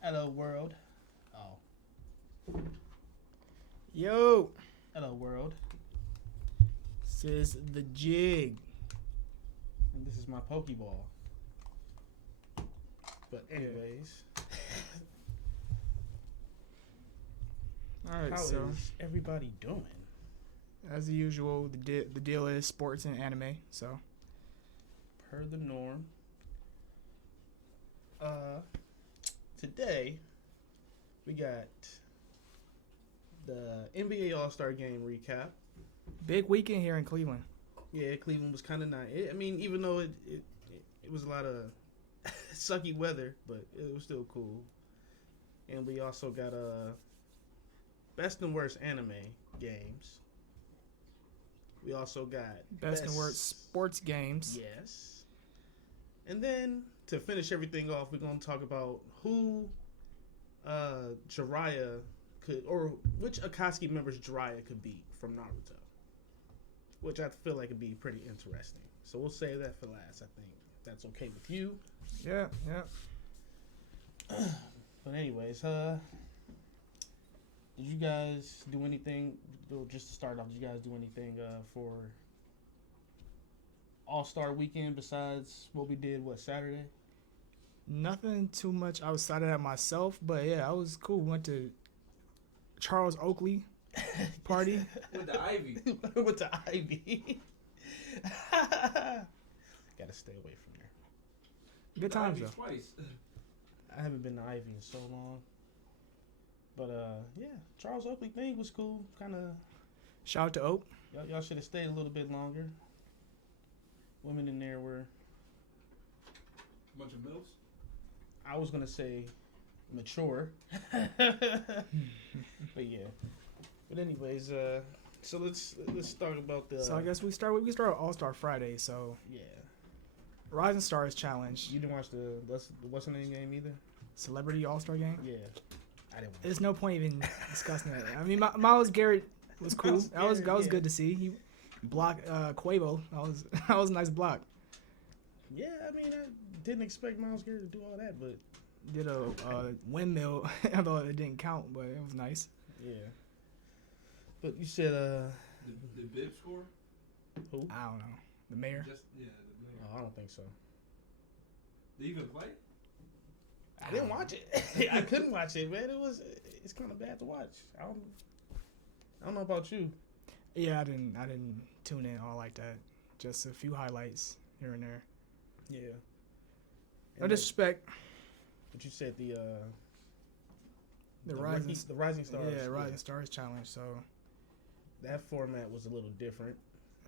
Hello world. Oh, Yo, hello world. this is the Jig. And this is my Pokeball. But anyways, All right, how so is everybody doing? as usual, the deal is sports and anime. So Per the norm. Today we got the NBA All-Star Game recap. big weekend here in Cleveland. Yeah, Cleveland was kind of nice. I mean, even though it was a lot of sucky weather, but it was still cool. And we also got best and worst anime games. We also got Best and worst sports games. Yes. And then to finish everything off, we're gonna talk about who Jiraiya could, or which Akatsuki members Jiraiya could beat from Naruto. Which I feel like would be pretty interesting. So we'll save that for last, I think. If that's okay with you. Yeah. But anyways, did you guys do anything? Just to start off, did you guys do anything for All-Star Weekend besides what we did? Saturday? Nothing too much outside of that myself, but yeah, I was cool. Went to Charles Oakley party. With the Ivy. With the Ivy. Gotta stay away from there. Good times though. Twice. I haven't been to Ivy in so long. But yeah, Charles Oakley thing was cool. Kind of. Shout out to Oak. Y'all should have stayed a little bit longer. Women in there were. Bunch of milfs. I was gonna say mature. But yeah. But anyways, so let's talk about the. So I guess we start with All Star Friday. So Yeah. Rising Stars Challenge, You didn't watch the what's the name game either? Celebrity All Star Game. Yeah. I didn't watch There's no point even discussing that. I mean, Miles Garrett was cool. Myles That was Garrett, yeah. good to see. He blocked Quavo. That was a nice block. Yeah, I mean, I didn't expect Myles Garrett to do all that, but Did a windmill, although it didn't count, but it was nice. yeah. But you said Did Bibb score? who? I don't know. The mayor. Just the mayor. Oh, I don't think so. Did he even play? I didn't watch it. I couldn't watch it, man. It's kind of bad to watch. I don't know about you. Yeah, I didn't tune in all like that. Just a few highlights here and there. Yeah. No disrespect. But you said the Rising Stars. Yeah, Rising Stars Challenge. So That format was a little different.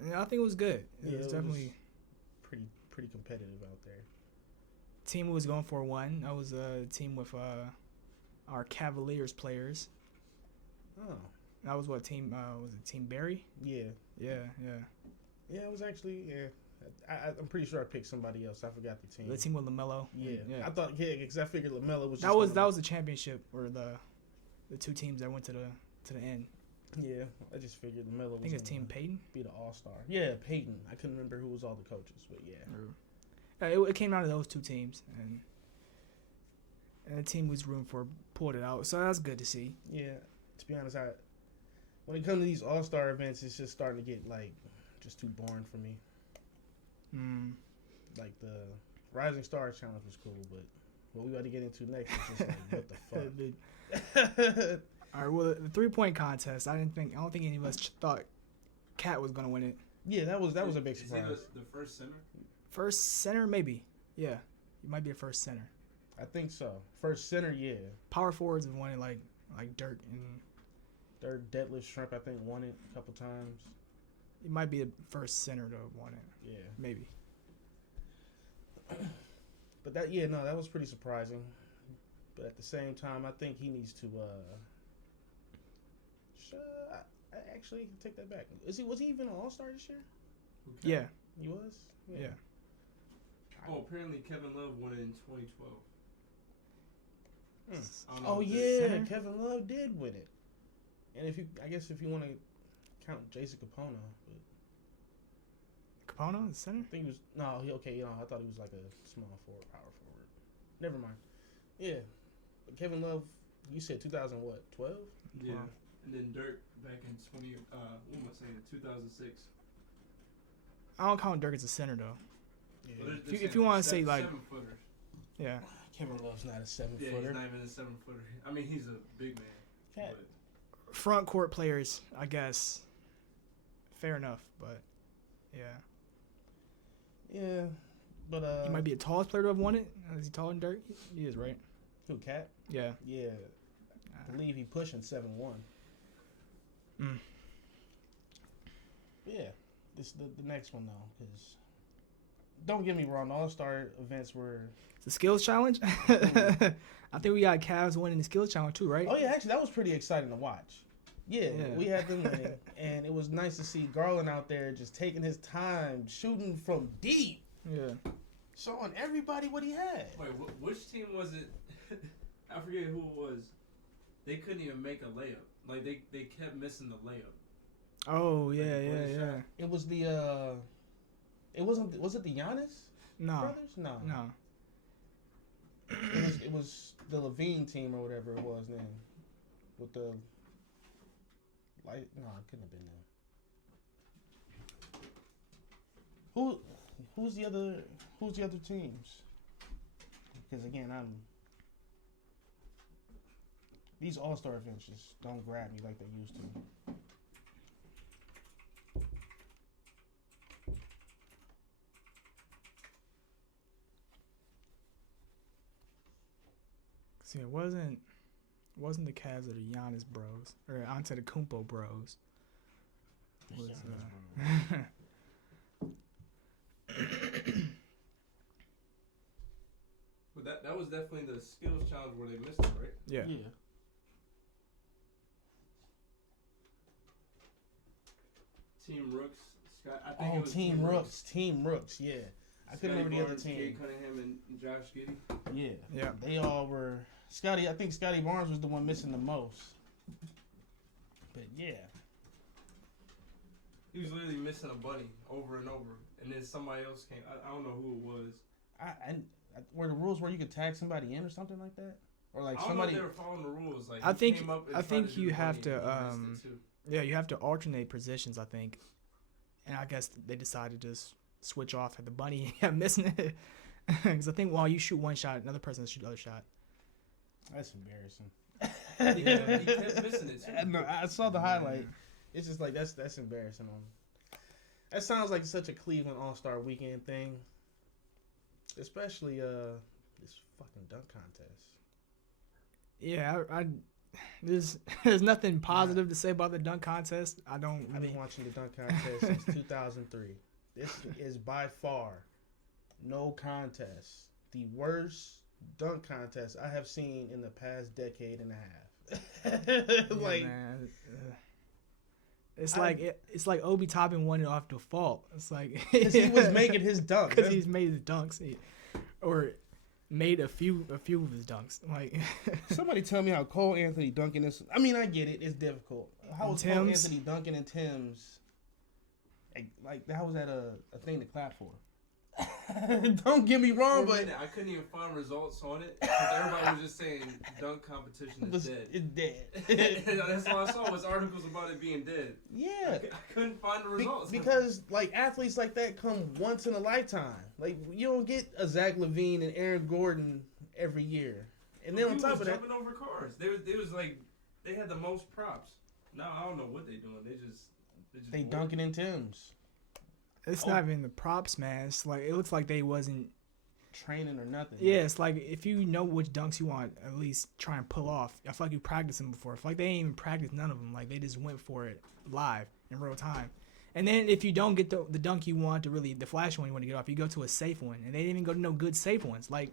yeah, I think it was good. It Yeah, was it definitely pretty competitive out there. team who was going for one. That was a team with our Cavaliers players. Oh. That was what team was it? Team Barry? Yeah. Yeah. Yeah, it was actually I'm pretty sure I picked somebody else. I forgot the team. The team with LaMelo. Yeah. I thought because I figured LaMelo was. That was the championship or the two teams that went to the end. Yeah, I just figured LaMelo was. I think it's Team Peyton. Be the All-Star. Yeah, Peyton. I couldn't remember who was all the coaches, but yeah. It came out of those two teams, and the team whose room for pulled it out. So that's good to see. Yeah, to be honest, when it comes to these All-Star events, it's just starting to get just too boring for me. Like the Rising Stars Challenge was cool, but what we about to get into next is just what the fuck. All right, well, the 3-point contest. I don't think any of us thought Cat was gonna win it. Yeah, that was a big surprise. Is he the first center? First center, maybe. Yeah, he might be a first center. I think so. First center, yeah. Power forwards have won it like Dirk, and Third deadlift shrimp, I think, won it a couple times. it might be the first center to have won it. Yeah. Maybe. But that was pretty surprising. But at the same time, I think he needs to. I actually take that back. Was he even an All-Star this year? Yeah. He was. Yeah. Oh, apparently Kevin Love won it in 2012. Oh yeah, Center? Kevin Love did win it. And if you want to count Jason Capona, but Capona, the center. I think he was I thought he was like a small forward, power forward. Never mind. Yeah, Kevin Love, you said 2000 what? 12? Yeah. And then Dirk back in 2006. I don't count Dirk as a center though. Yeah. Well, If you want to say like, 7-footers. yeah, Kevin Love's not a 7-footer. Yeah, he's not even a 7-footer. I mean, he's a big man. Cat. But front court players, I guess. Fair enough, but yeah, Yeah, but he might be the tallest player to have won it. Is he taller than Dirk? He is, right? who, Cat? Yeah. Yeah, I believe he pushing 7'1". Mm. Yeah, this the next one though, because don't get me wrong, the All-Star events were. The skills challenge. I think we got Cavs winning the skills challenge too, right? Oh yeah, actually that was pretty exciting to watch. Yeah, we had them winning, and it was nice to see Garland out there just taking his time, shooting from deep, Yeah. showing everybody what he had. wait, which team was it? I forget who it was. They couldn't even make a layup. Like they kept missing the layup. Oh yeah, Like, yeah, what is yeah. that? It was the it wasn't. Was it the Giannis No, brothers? No. It was the Levine team or whatever it was then, with the light. No, it couldn't have been them. Who's the other teams? Because again, these All-Star events just don't grab me like they used to. see, it wasn't the Cavs or the Giannis bros or Antetokounmpo bros. It was, But that was definitely the skills challenge where they missed it, right? yeah. Team Rooks. Scott, I think it was Team Rooks, yeah. I couldn't remember the other team. Kate Cunningham and Josh Giddey. Yeah. They all were. I think Scotty Barnes was the one missing the most. But yeah. He was literally missing a bunny over and over, and then somebody else came. I don't know who it was. Were the rules where you could tag somebody in or something like that, or like I don't somebody? know if they were following the rules. Like I he think came up and I tried think to do you the have bunny, to and he missed it too. yeah, you have to alternate positions, I think. And I guess they decided to just switch off at the bunny and kept missing it. Because I think while you shoot one shot, another person shoot the other shot. That's embarrassing. He kept missing it too. No, I saw the highlight. It's just like that's embarrassing. That sounds like such a Cleveland All-Star Weekend thing, especially this fucking dunk contest. Yeah, there's nothing positive to say about the dunk contest. I've been watching the dunk contest since 2003. This is by far, no contest, the worst dunk contest I have seen in the past decade and a half. Yeah, man. It's like Obi Toppin won it off default. It's like because he was making his dunks. Because he's made his dunks, or made a few of his dunks. Like somebody tell me how Cole Anthony dunking is. I mean, I get it. It's difficult. How was Cole Anthony dunking in Tim's? Like how was that a thing to clap for? Don't get me wrong, but I couldn't even find results on it because everybody was just saying dunk competition is dead. It's dead. That's all I saw was articles about it being dead. Yeah, I couldn't find the results because like athletes like that come once in a lifetime. Like you don't get a Zach LaVine and Aaron Gordon every year. And then on top of that, jumping over cars. They was like they had the most props. Now I don't know what they doing. They dunking in Tim's. It's not even the props, man. It's like it looks like they wasn't training or nothing. Yeah, it's like if you know which dunks you want, at least try and pull off. I feel like you practiced them before. I feel like they ain't even practiced none of them. Like they just went for it live in real time. And then if you don't get the dunk you want to really the flash one you want to get off, you go to a safe one. And they didn't even go to no good safe ones. Like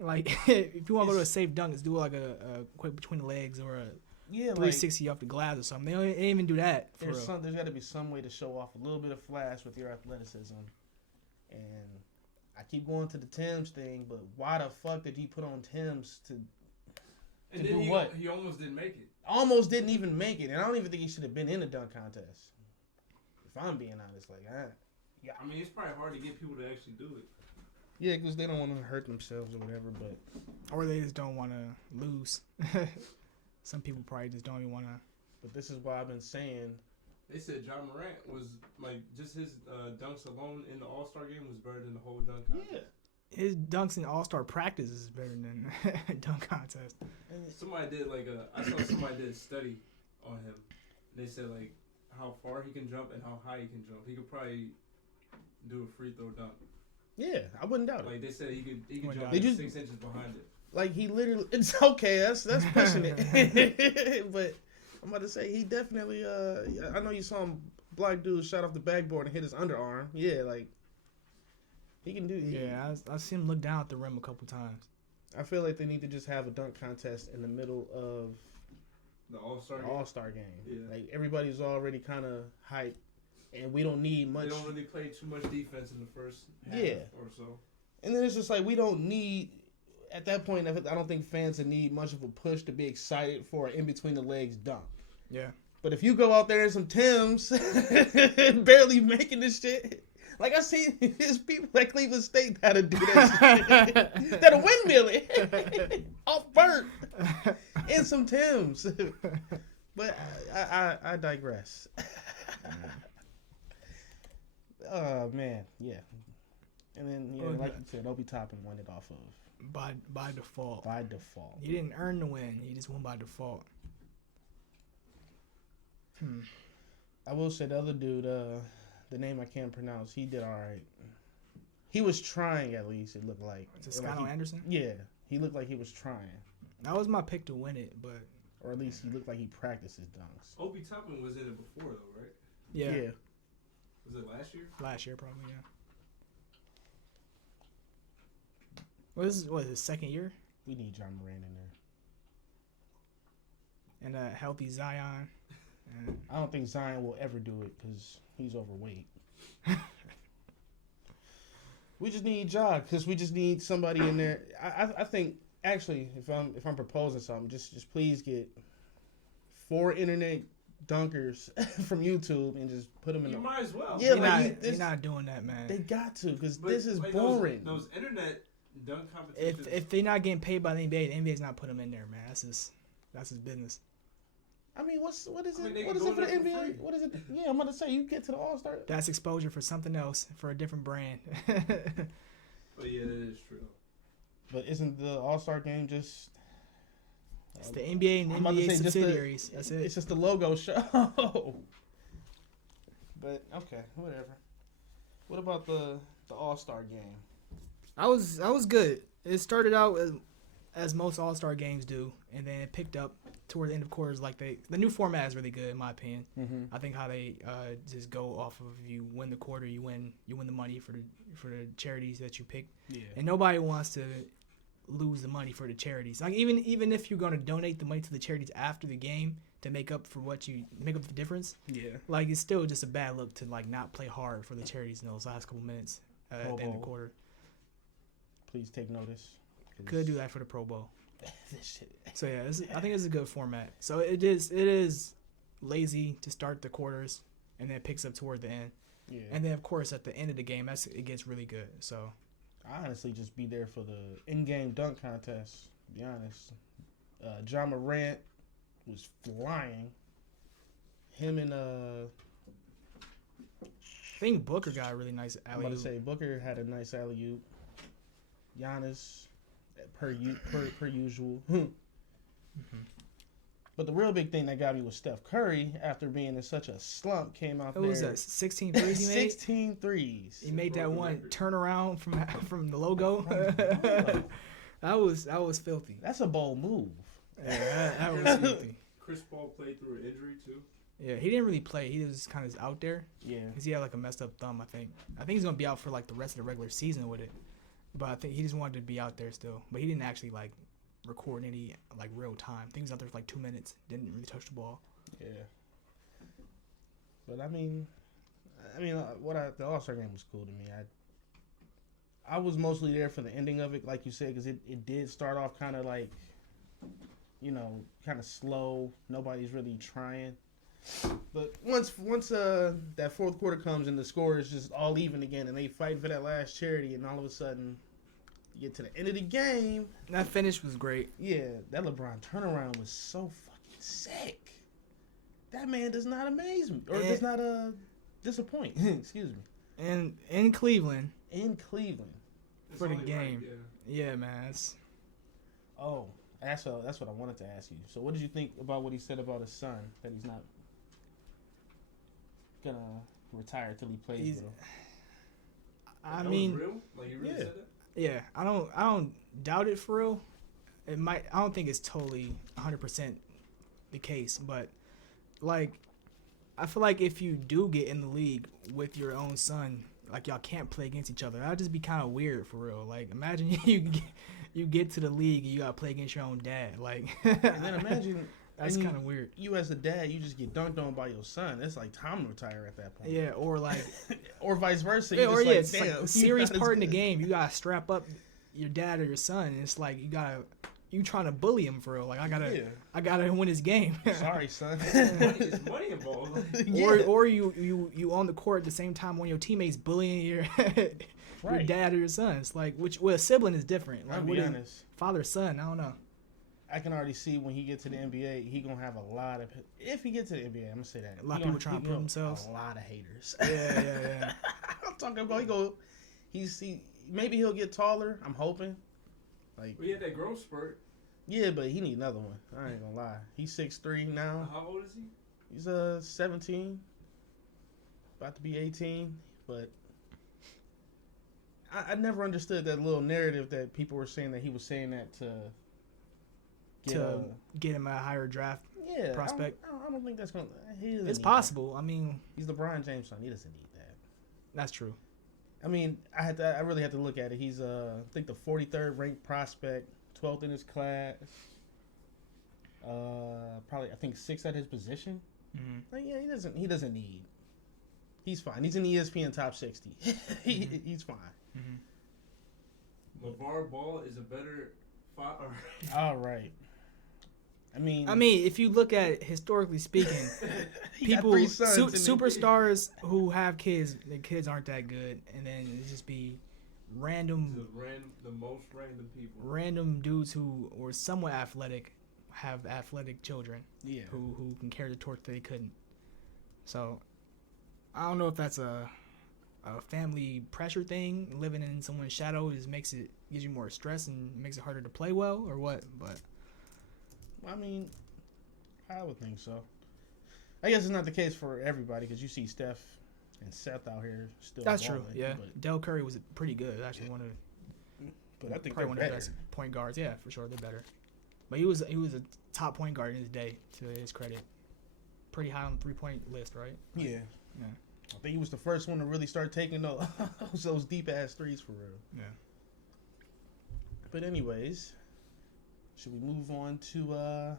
if you want to go to a safe dunk, it's do like a quick between the legs or a 360 off the glass or something. They didn't even do that. There's got to be some way to show off a little bit of flash with your athleticism. And I keep going to the Tim's thing, but why the fuck did he put on Tim's to do what? He almost didn't make it. Almost didn't even make it, and I don't even think he should have been in the dunk contest. If I'm being honest, I mean, it's probably hard to get people to actually do it. Yeah, because they don't want to hurt themselves or whatever, but... Or they just don't want to lose. Some people probably just don't even want to... But this is why I've been saying... They said John Morant was, like, just his dunks alone in the All-Star game was better than the whole dunk contest. Yeah. His dunks in All-Star practice is better than dunk contest. Somebody did, I saw somebody did a study on him. They said, like, how far he can jump and how high he can jump. He could probably do a free throw dunk. Yeah, I wouldn't doubt it. Like, they said he could jump They 6 inches behind it. Like, he literally... It's okay, that's pushing it. But... I'm about to say he definitely. I know you saw him. Black dude shot off the backboard and hit his underarm. Yeah, like he can do. Yeah, I seen him look down at the rim a couple times. I feel like they need to just have a dunk contest in the middle of the All-Star game. Yeah. Like everybody's already kind of hyped, and we don't need much. They don't really play too much defense in the first half or so. And then it's just like we don't need. At that point, I don't think fans need much of a push to be excited for an in-between-the-legs dunk. Yeah. But if you go out there in some Timbs, barely making this shit, like I see there's people at Cleveland State that'll do that shit. That'll windmill it off Bert in some Timbs. But I digress. Oh, man. Yeah. And then, like you said, Obi Toppin won it off of. By default. By default. He didn't earn the win. He just won by default. I will say the other dude, the name I can't pronounce, he did all right. He was trying at least, it looked like. Is it Skylar Anderson? Yeah. He looked like he was trying. That was my pick to win it, but... Or at least he looked like he practiced his dunks. Obi Toppin was in it before, though, right? Yeah. Was it last year? Last year, probably, yeah. What is his second year? We need John Morant in there. And a healthy Zion. I don't think Zion will ever do it because he's overweight. We just need Ja because we just need somebody in there. I think actually, if I'm proposing something, just please get 4 internet dunkers from YouTube and just put them in. You might as well. Yeah, they're not doing that, man. They got to because this is like boring. Those internet dunk competitions. If they're not getting paid by the NBA is not putting them in there, man. That's his business. I mean, what is it? What is it go for the there for NBA? free. What is it? Yeah, I'm about to say you get to the All-Star. That's exposure for something else, for a different brand. But yeah, that is true. But isn't the All-Star game just? It's the NBA and NBA subsidiaries. That's it. It's just the logo show. But okay, whatever. What about the All-Star game? I was good. It started out as most All-Star games do, and then it picked up toward the end of quarters. Like the new format is really good in my opinion. Mm-hmm. I think how they just go off of you win the quarter, you win the money for the charities that you pick. Yeah. And nobody wants to lose the money for the charities. Like even if you're gonna donate the money to the charities after the game to make up the difference. Yeah. Like it's still just a bad look to like not play hard for the charities in those last couple minutes at the end of the quarter. Please take notice. Could do that for the Pro Bowl. So yeah, I think it's a good format. So it is lazy to start the quarters, and then it picks up toward the end. Yeah. And then of course at the end of the game, it gets really good. So I honestly just be there for the in-game dunk contest. To be honest, John Morant was flying. Him and I think Booker got a really nice alley-oop. I'm about to say Booker had a nice alley-oop. Giannis, per usual. Mm-hmm. But the real big thing that got me was Steph Curry, after being in such a slump, came out there. What was that, 16 threes he made? 16 threes. He made that one turnaround from the logo. That was filthy. That's a bold move. Yeah, that was filthy. Chris Paul played through an injury, too. Yeah, he didn't really play. He was kind of out there. Yeah. Because he had like a messed up thumb, I think. I think he's going to be out for like the rest of the regular season with it. But I think he just wanted to be out there still. But he didn't actually like record any like real time. I think he was out there for like 2 minutes. Didn't really touch the ball. Yeah. But I mean, the All-Star game was cool to me. I was mostly there for the ending of it, like you said, because it did start off kind of like, kind of slow. Nobody's really trying. But once that fourth quarter comes and the score is just all even again, and they fight for that last charity, and all of a sudden get to the end of the game. That finish was great. Yeah, that LeBron turnaround was so fucking sick. That man does not amaze me, or does not disappoint. Excuse me. And in Cleveland. It's For the only game. right, Yeah, man. That's what I wanted to ask you. So, what did you think about what he said about his son, that he's not gonna retire till he plays with him? I That mean, was real? Like, you really said that? yeah, I don't doubt it for real. It might. I don't think it's totally 100% the case, but like, I feel like if you do get in the league with your own son, like y'all can't play against each other. That'd just be kind of weird for real. Like, imagine you get to the league and you gotta play against your own dad. Like, And then imagine that's kind of weird. You as a dad, you just get dunked on by your son. It's like time to retire at that point. Yeah, or like, Or vice versa. yeah, or just it's like damn, a serious not as part in the good. game. You gotta strap up your dad or your son, and it's like you trying to bully him for real. Like, I gotta win this game. Sorry, son. It's money involved. Like, Yeah. Or you on the court at the same time when your teammates bullying your your dad or your son. It's like, which with a sibling is different. Like, I'll be with a honest. father son, I don't know. I can already see when he gets to the NBA, he gonna have a lot of. If he gets to the NBA, I'm gonna say that A lot of people trying to prove themselves. A lot of haters. Yeah. I'm talking about maybe he'll get taller. I'm hoping. Like, we had that growth spurt. yeah, but he need another one. I ain't gonna lie. He's 6'3" now. How old is he? He's 17, about to be 18. But I never understood that little narrative that people were saying that he was saying that to get him a higher draft prospect. I don't think that's gonna. It's possible. I mean, He's LeBron James' son. He doesn't need that. that's true. I mean, I really had to look at it. He's I think the 43rd ranked prospect, 12th in his class. Probably I think 6th at his position. Mm-hmm. Like, yeah, he doesn't need. He's fine. He's in the ESPN top 60. He's fine. Mm-hmm. LeVar Ball is a better All right. I mean, if you look at it, historically speaking, he got people, 3 sons and superstars who have kids, their kids aren't that good, and then it just be the most random people. random dudes who were somewhat athletic, have athletic children, yeah. who can carry the torch that they couldn't. So, I don't know if that's a family pressure thing. Living in someone's shadow gives you more stress and makes it harder to play well, or what? But I mean, I would think so. I guess it's not the case for everybody because you see Steph and Seth out here still. that's true. balling, Yeah, but Del Curry was pretty good. Actually, one of I think probably they're one of the better. best point guards. Yeah, for sure, they're better. But he was a top point guard in his day, to his credit. Pretty high on the 3-point list, right? Yeah. Yeah. I think he was the first one to really start taking those deep ass threes for real. Yeah. But anyways, should we move on to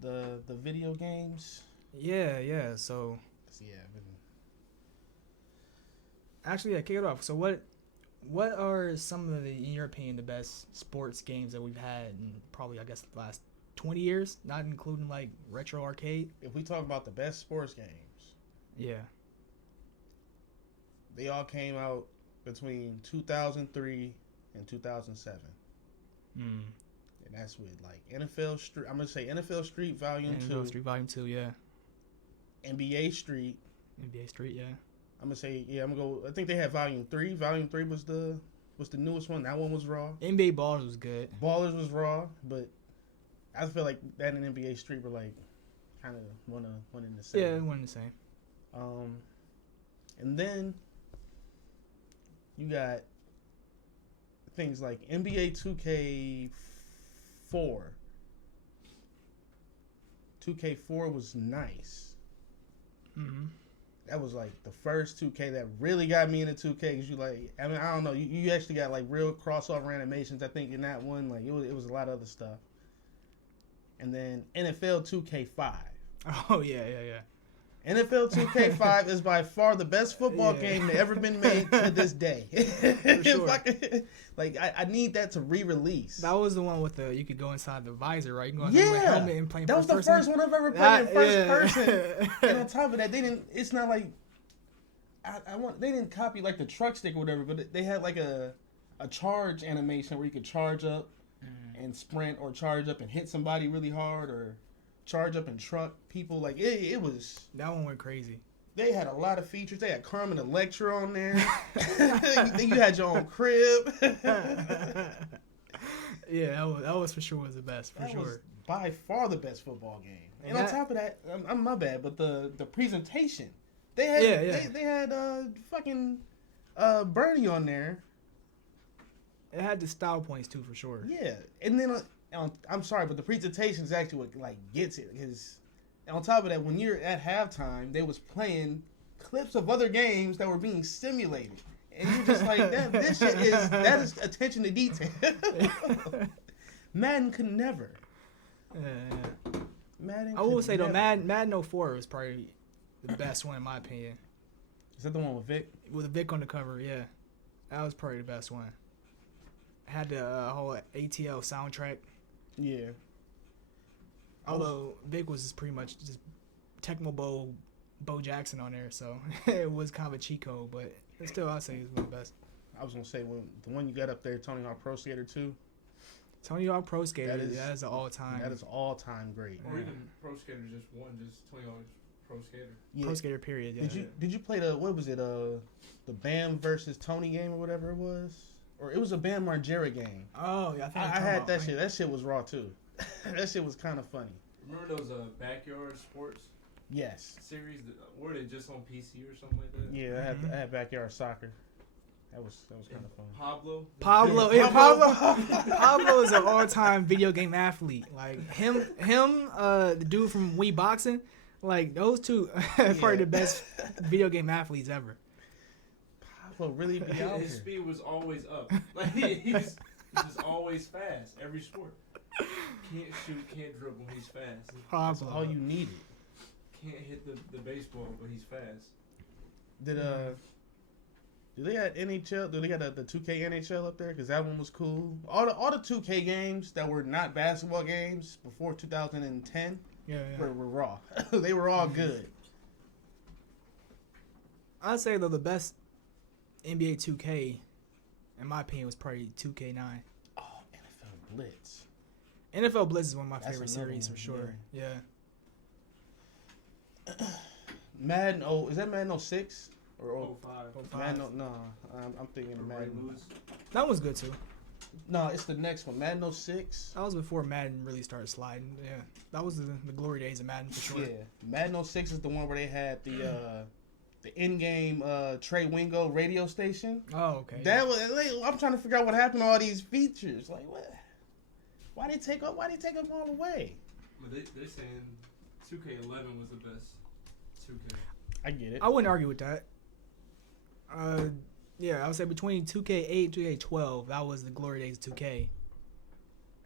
the video games? Yeah. So Yeah. actually, kick it off. So what are some of in your opinion, the best sports games that we've had in probably, I guess, the last 20 years, not including like retro arcade? If we talk about the best sports games, Yeah. they all came out between 2003 and 2007. Mm. And that's with like NFL Street. I'm gonna say NFL Street Volume And 2, Street Volume 2, yeah. NBA Street. NBA Street, yeah. I'm gonna say I'm gonna go. I think they had Volume 3. Volume 3 was the newest one. That one was raw. NBA Ballers was good. Ballers was raw, but I feel like that and NBA Street were like kind of one in the same. Yeah, one the same. And then you got things like NBA 2K4. 2K4 was nice. Mm-hmm. That was like the first 2K that really got me into 2K because I don't know, you actually got like real crossover animations. I think in that one, like it was a lot of other stuff. And then NFL 2K5. Oh yeah. NFL 2K5 is by far the best football game that ever been made to this day. For sure. I need that to re-release. That was the one with you could go inside the visor, right? You can go inside the helmet and play in that was first the person. first one I've ever played in first person. Yeah. And on top of that, it's not like they didn't copy like the truck stick or whatever, but they had like a a charge animation where you could charge up and sprint, or charge up and hit somebody really hard, or charge up and truck people. Like it was. That one went crazy. They had a lot of features. They had Carmen Electra on there. you had your own crib. Yeah, that was for sure was the best for sure. Was by far the best football game. And on top of that, I'm my bad, but the presentation. They had they had fucking Bernie on there. It had the style points too, for sure. Yeah, and then I'm sorry, but the presentation is actually what like gets it. Because on top of that, when you're at halftime, they was playing clips of other games that were being simulated, and you're just like, this shit is attention to detail. Madden could never. Yeah. Madden. I will say though, Madden 04 was probably the best one in my opinion. Is that the one with Vic? With Vic on the cover, yeah, that was probably the best one. Had the whole ATL soundtrack. Yeah. Although Vic was pretty much just Tecmo Bo Jackson on there, so it was kind of a cheat code, but still I'd say it was one of the best. I was gonna say the one you got up there, Tony Hawk Pro Skater 2. Tony Hawk Pro Skater, that is an all-time. That is all-time great. Or even Pro Skater just one, just Tony Hawk Pro Skater. Yeah. Pro Skater period. Yeah. Did you play the Bam versus Tony game or whatever it was? Or it was a Bam Margera game. Oh, yeah. I had that shit. That shit was raw, too. That shit was kind of funny. Remember those Backyard Sports series? Were they just on PC or something like that? Yeah, I had Backyard Soccer. That was kind of fun. Pablo is an all-time video game athlete. Like, him, the dude from Wii Boxing, like, those two are probably the best video game athletes ever. Well, really be out his speed was always up. Like he's just always fast. Every sport. Can't shoot, can't dribble. He's fast. That's all you needed. Can't hit the baseball, but he's fast. Do they got NHL? Do they got the 2K NHL up there? Because that one was cool. All the 2K games that were not basketball games before 2010 were raw. They were all good. I'd say though the best NBA 2K, in my opinion, was probably 2K9. Oh, NFL Blitz. NFL Blitz is one of my favorite series for sure. Yeah. Madden. Is that Madden 06 or 05? Madden. No, I'm thinking of Madden. That was good too. No, it's the next one. Madden 06. That was before Madden really started sliding. Yeah, that was the glory days of Madden for sure. Yeah, Madden 06 is the one where they had the in-game Trey Wingo radio station. Oh, okay. I'm trying to figure out what happened to all these features. Like, what? Why they take them all away? But they're saying 2K11 was the best 2K. I get it. I wouldn't argue with that. Yeah, I would say between 2K8 and 2K12, that was the glory days of 2K.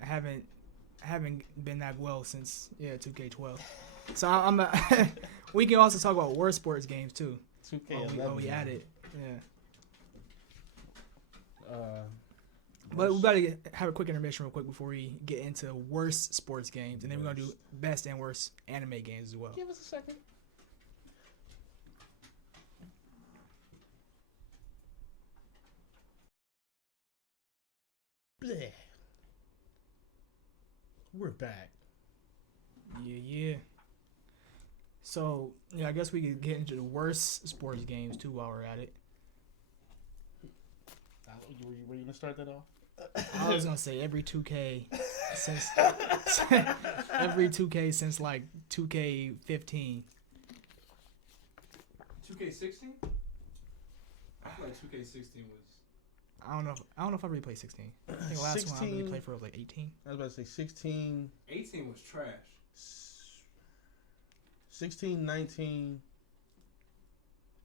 I haven't been that well since 2K12. So I'm we can also talk about worst sports games too. 2K11. We added, but we gotta have a quick intermission real quick before we get into worst sports games, and then we're gonna do best and worst anime games as well. Give us a second. Bleh. We're back. Yeah. So, I guess we could get into the worst sports games, too, while we're at it. Were you going to start that off? I was going to say every 2K since... every 2K since, like, 2K15. 2K16? I feel like 2K16 was... I don't know if I really played 16. I think the last one I really played for was, like, 18. I was about to say 16... 18 was trash. 16, 19,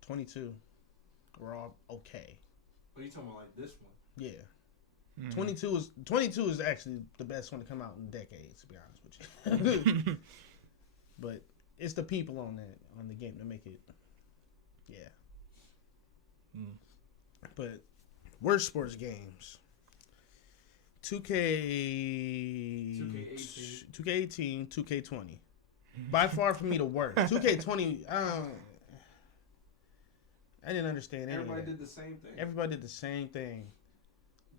22 were all okay. What are you talking about, like this one? Yeah. Mm-hmm. 22 is actually the best one to come out in decades, to be honest with you. But it's the people on the game that make it. Yeah. But worst sports games. 2K18, 2K20. By far for me the worst. 2K20, I didn't understand anything. Everybody did the same thing. Everybody did the same thing.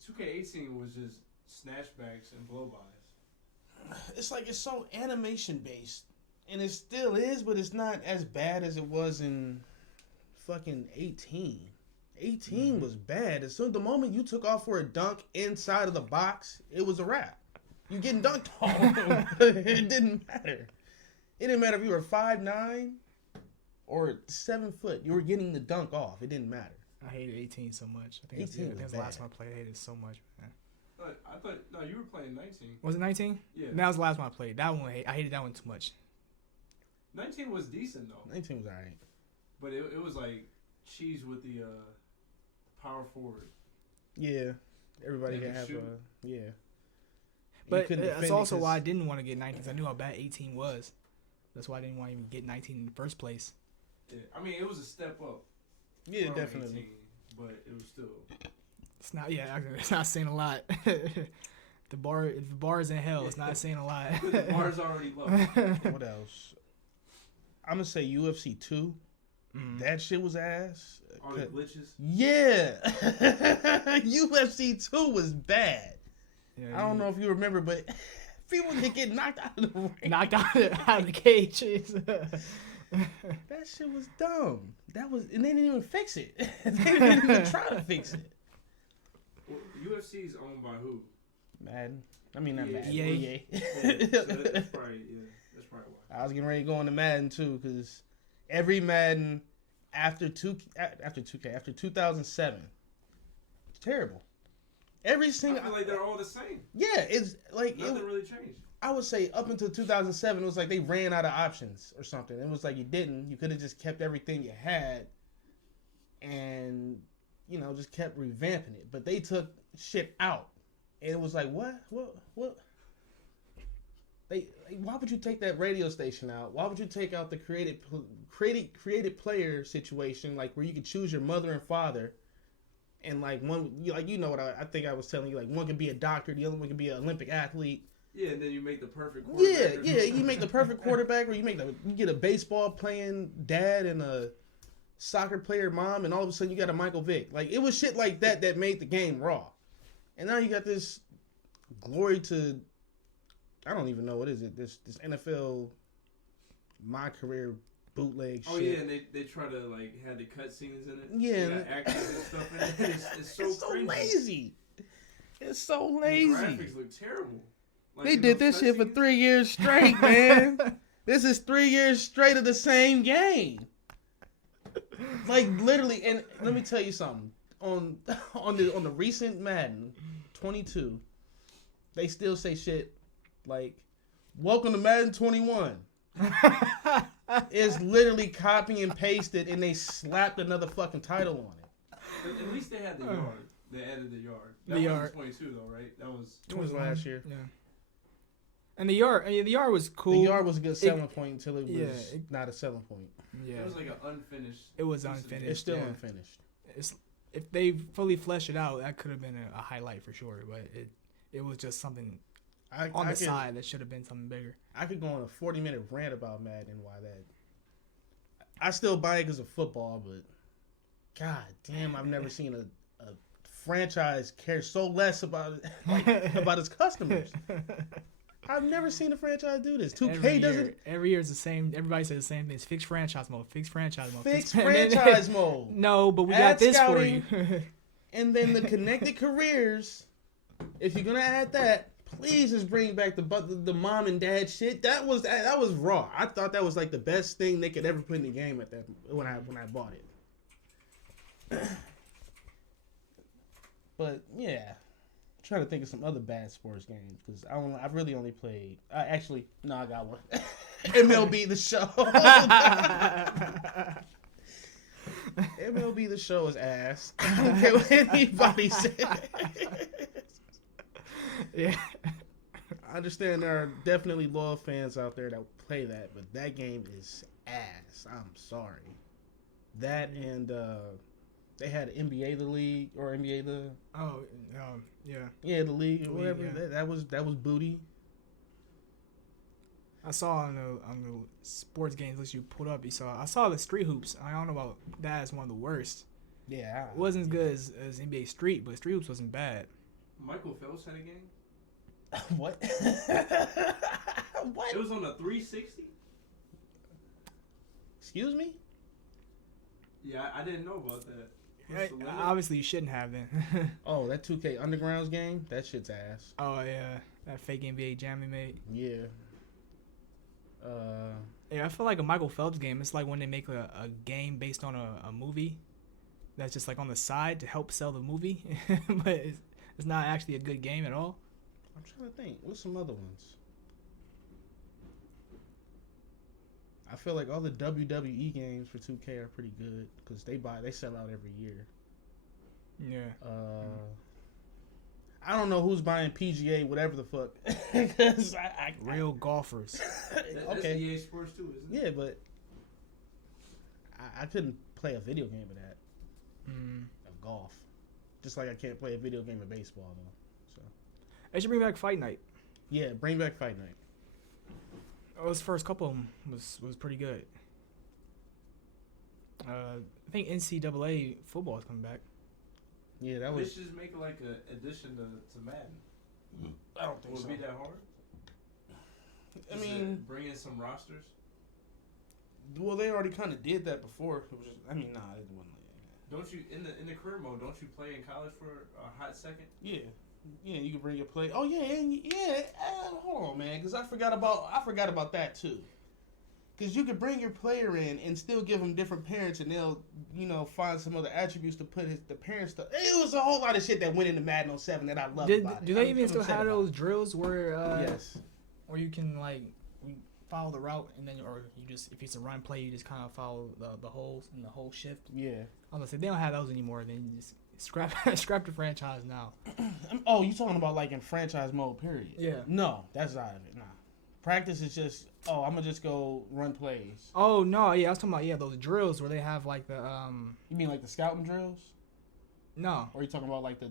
2K18 was just snatchbacks and blow-bys. It's like it's so animation based, and it still is, but it's not as bad as it was in fucking 18. 18 was bad. As soon the moment you took off for a dunk inside of the box, it was a wrap. You getting dunked on. It didn't matter. It didn't matter if you were 5'9" or 7 foot. You were getting the dunk off. It didn't matter. I hated 18 so much. I think 18 that's the last one I played. I hated it so much, man. I thought no, you were playing 19. Was it 19? Yeah. That was the last one I played. That one, I hated that one too much. 19 was decent though. 19 was alright. But it was like cheese with the power forward. Yeah. Everybody can have shoot. yeah. But that's also why I didn't want to get 19, because I knew how bad 18 was. That's why I didn't want to even get 19 in the first place. Yeah. I mean, it was a step up. Yeah, from definitely. 18, but it was still. It's not. Yeah, it's not saying a lot. If the bar is in hell, it's not saying a lot. The bar's already low. What else? I'm gonna say UFC 2. That shit was ass. All the glitches. Yeah. UFC 2 was bad. Yeah, I don't know if you remember, but people did get knocked out of the ring. knocked out of the cage. That shit was dumb. And they didn't even fix it. They didn't even try to fix it. Well, UFC is owned by who? Madden. I mean, not EA. Madden. EA. EA. So that's probably why. I was getting ready to go into Madden too, because every Madden after 2007, it's terrible. Every single. I feel like they're all the same. Yeah, it's like nothing really changed. I would say up until 2007, it was like they ran out of options or something. It was like you could have just kept everything you had, and just kept revamping it. But they took shit out, and it was like what? Why would you take that radio station out? Why would you take out the created player situation, like where you could choose your mother and father, and like one, what I think I was telling you, like one could be a doctor, the other one could be an Olympic athlete. Yeah, and then you make the perfect quarterback. Yeah, you make the perfect quarterback, or you get a baseball playing dad and a soccer player mom, and all of a sudden you got a Michael Vick. Like it was shit like that made the game raw, and now you got this glory to. I don't even know what is it. This NFL, my career bootleg shit. Oh yeah, and they try to like have the cut scenes in it. Yeah, they got actors and stuff in it. It's so crazy. Lazy. It's so The lazy. graphics look terrible. Like, They did this shit for 3 years straight, man. This is 3 years straight of the same game. Like literally, and let me tell you something. On the recent Madden 22, they still say shit like, "Welcome to Madden 21." It's literally copy and pasted, and they slapped another fucking title on it. At least they had the yard. They added the yard. That The was yard. 22 though, right? That was. It was last year. Yeah. And the yard was cool. The yard was a good selling point until it was not a selling point. Yeah. It was like an unfinished. It was unfinished. It's still unfinished. If they fully fleshed it out, that could have been a highlight for sure. But it was just something on the side that should have been something bigger. I could go on a 40-minute rant about Madden and why that. I still buy it because of football, but god damn, I've never seen a franchise care so less about about its customers. I've never seen a franchise do this. 2K doesn't. Every year is the same. Everybody says the same thing. It's fixed franchise mode. Fixed franchise mode. Fixed franchise mode. No, but we Add got this scouting, for you. And then the connected careers. If you're gonna add that, please just bring back the mom and dad shit. That was raw. I thought that was like the best thing they could ever put in the game at that when I bought it. But yeah, I'm trying to think of some other bad sports games because I've really only played. Actually, no, I got one. MLB The Show. MLB The Show is ass. I don't care what anybody says. Yeah. I understand there are definitely loyal fans out there that play that, but that game is ass. I'm sorry. That and they had NBA The League or NBA The yeah The League or whatever. Yeah. That was booty. I saw on the sports games list you pulled up. I saw the Street Hoops. I don't know about that as one of the worst. Yeah, It wasn't as good as NBA Street, but Street Hoops wasn't bad. Michael Phelps had a game? What? What? It was on the 360? Excuse me? Yeah, I didn't know about that. Obviously, you shouldn't have then. Oh, that 2K Undergrounds game? That shit's ass. Oh, yeah. That fake NBA Jam he made. Yeah. Yeah, I feel like a Michael Phelps game, it's like when they make a game based on a movie that's just like on the side to help sell the movie. But it's not actually a good game at all. I'm trying to think. What's some other ones? I feel like all the WWE games for 2K are pretty good because they sell out every year. Yeah. I don't know who's buying PGA, whatever the fuck. Cause Real golfers. That's Okay. EA Sports too, isn't it? Yeah, but I couldn't play a video game of that. Of golf. Just like I can't play a video game of baseball though. So They should bring back Fight Night. yeah, bring back Fight Night. Oh, his first couple of them was pretty good. I think NCAA football is coming back. Yeah, that They was. should just make like an addition to Madden. I don't think Would so. it be that hard? I Just mean, bring in some rosters. well, they already kind of did that before. It was just, I mean, nah, it wasn't like that. Don't you in the career mode? Don't you play in college for a hot second? Yeah, yeah, you can bring your play. Oh yeah, and yeah. Hold on, man, because I forgot about that too. Because you could bring your player in and still give them different parents, and they'll find some other attributes to put the parents stuff. It was a whole lot of shit that went into Madden 07 that I loved about it. Do they I'm even still upset have about those drills where yes. where you can like follow the route and then or you just if it's a run play you just kind of follow the holes and the whole shift? Yeah. I'm gonna say they don't have those anymore. Then you just scrap the franchise now. Oh, you talking about like in franchise mode? Period. Yeah. No, that's out of it. Nah. Practice is just. Oh, I'm gonna just go run plays. Oh no, yeah, I was talking about those drills where they have like the You mean like the scouting drills? No. Or are you talking about like the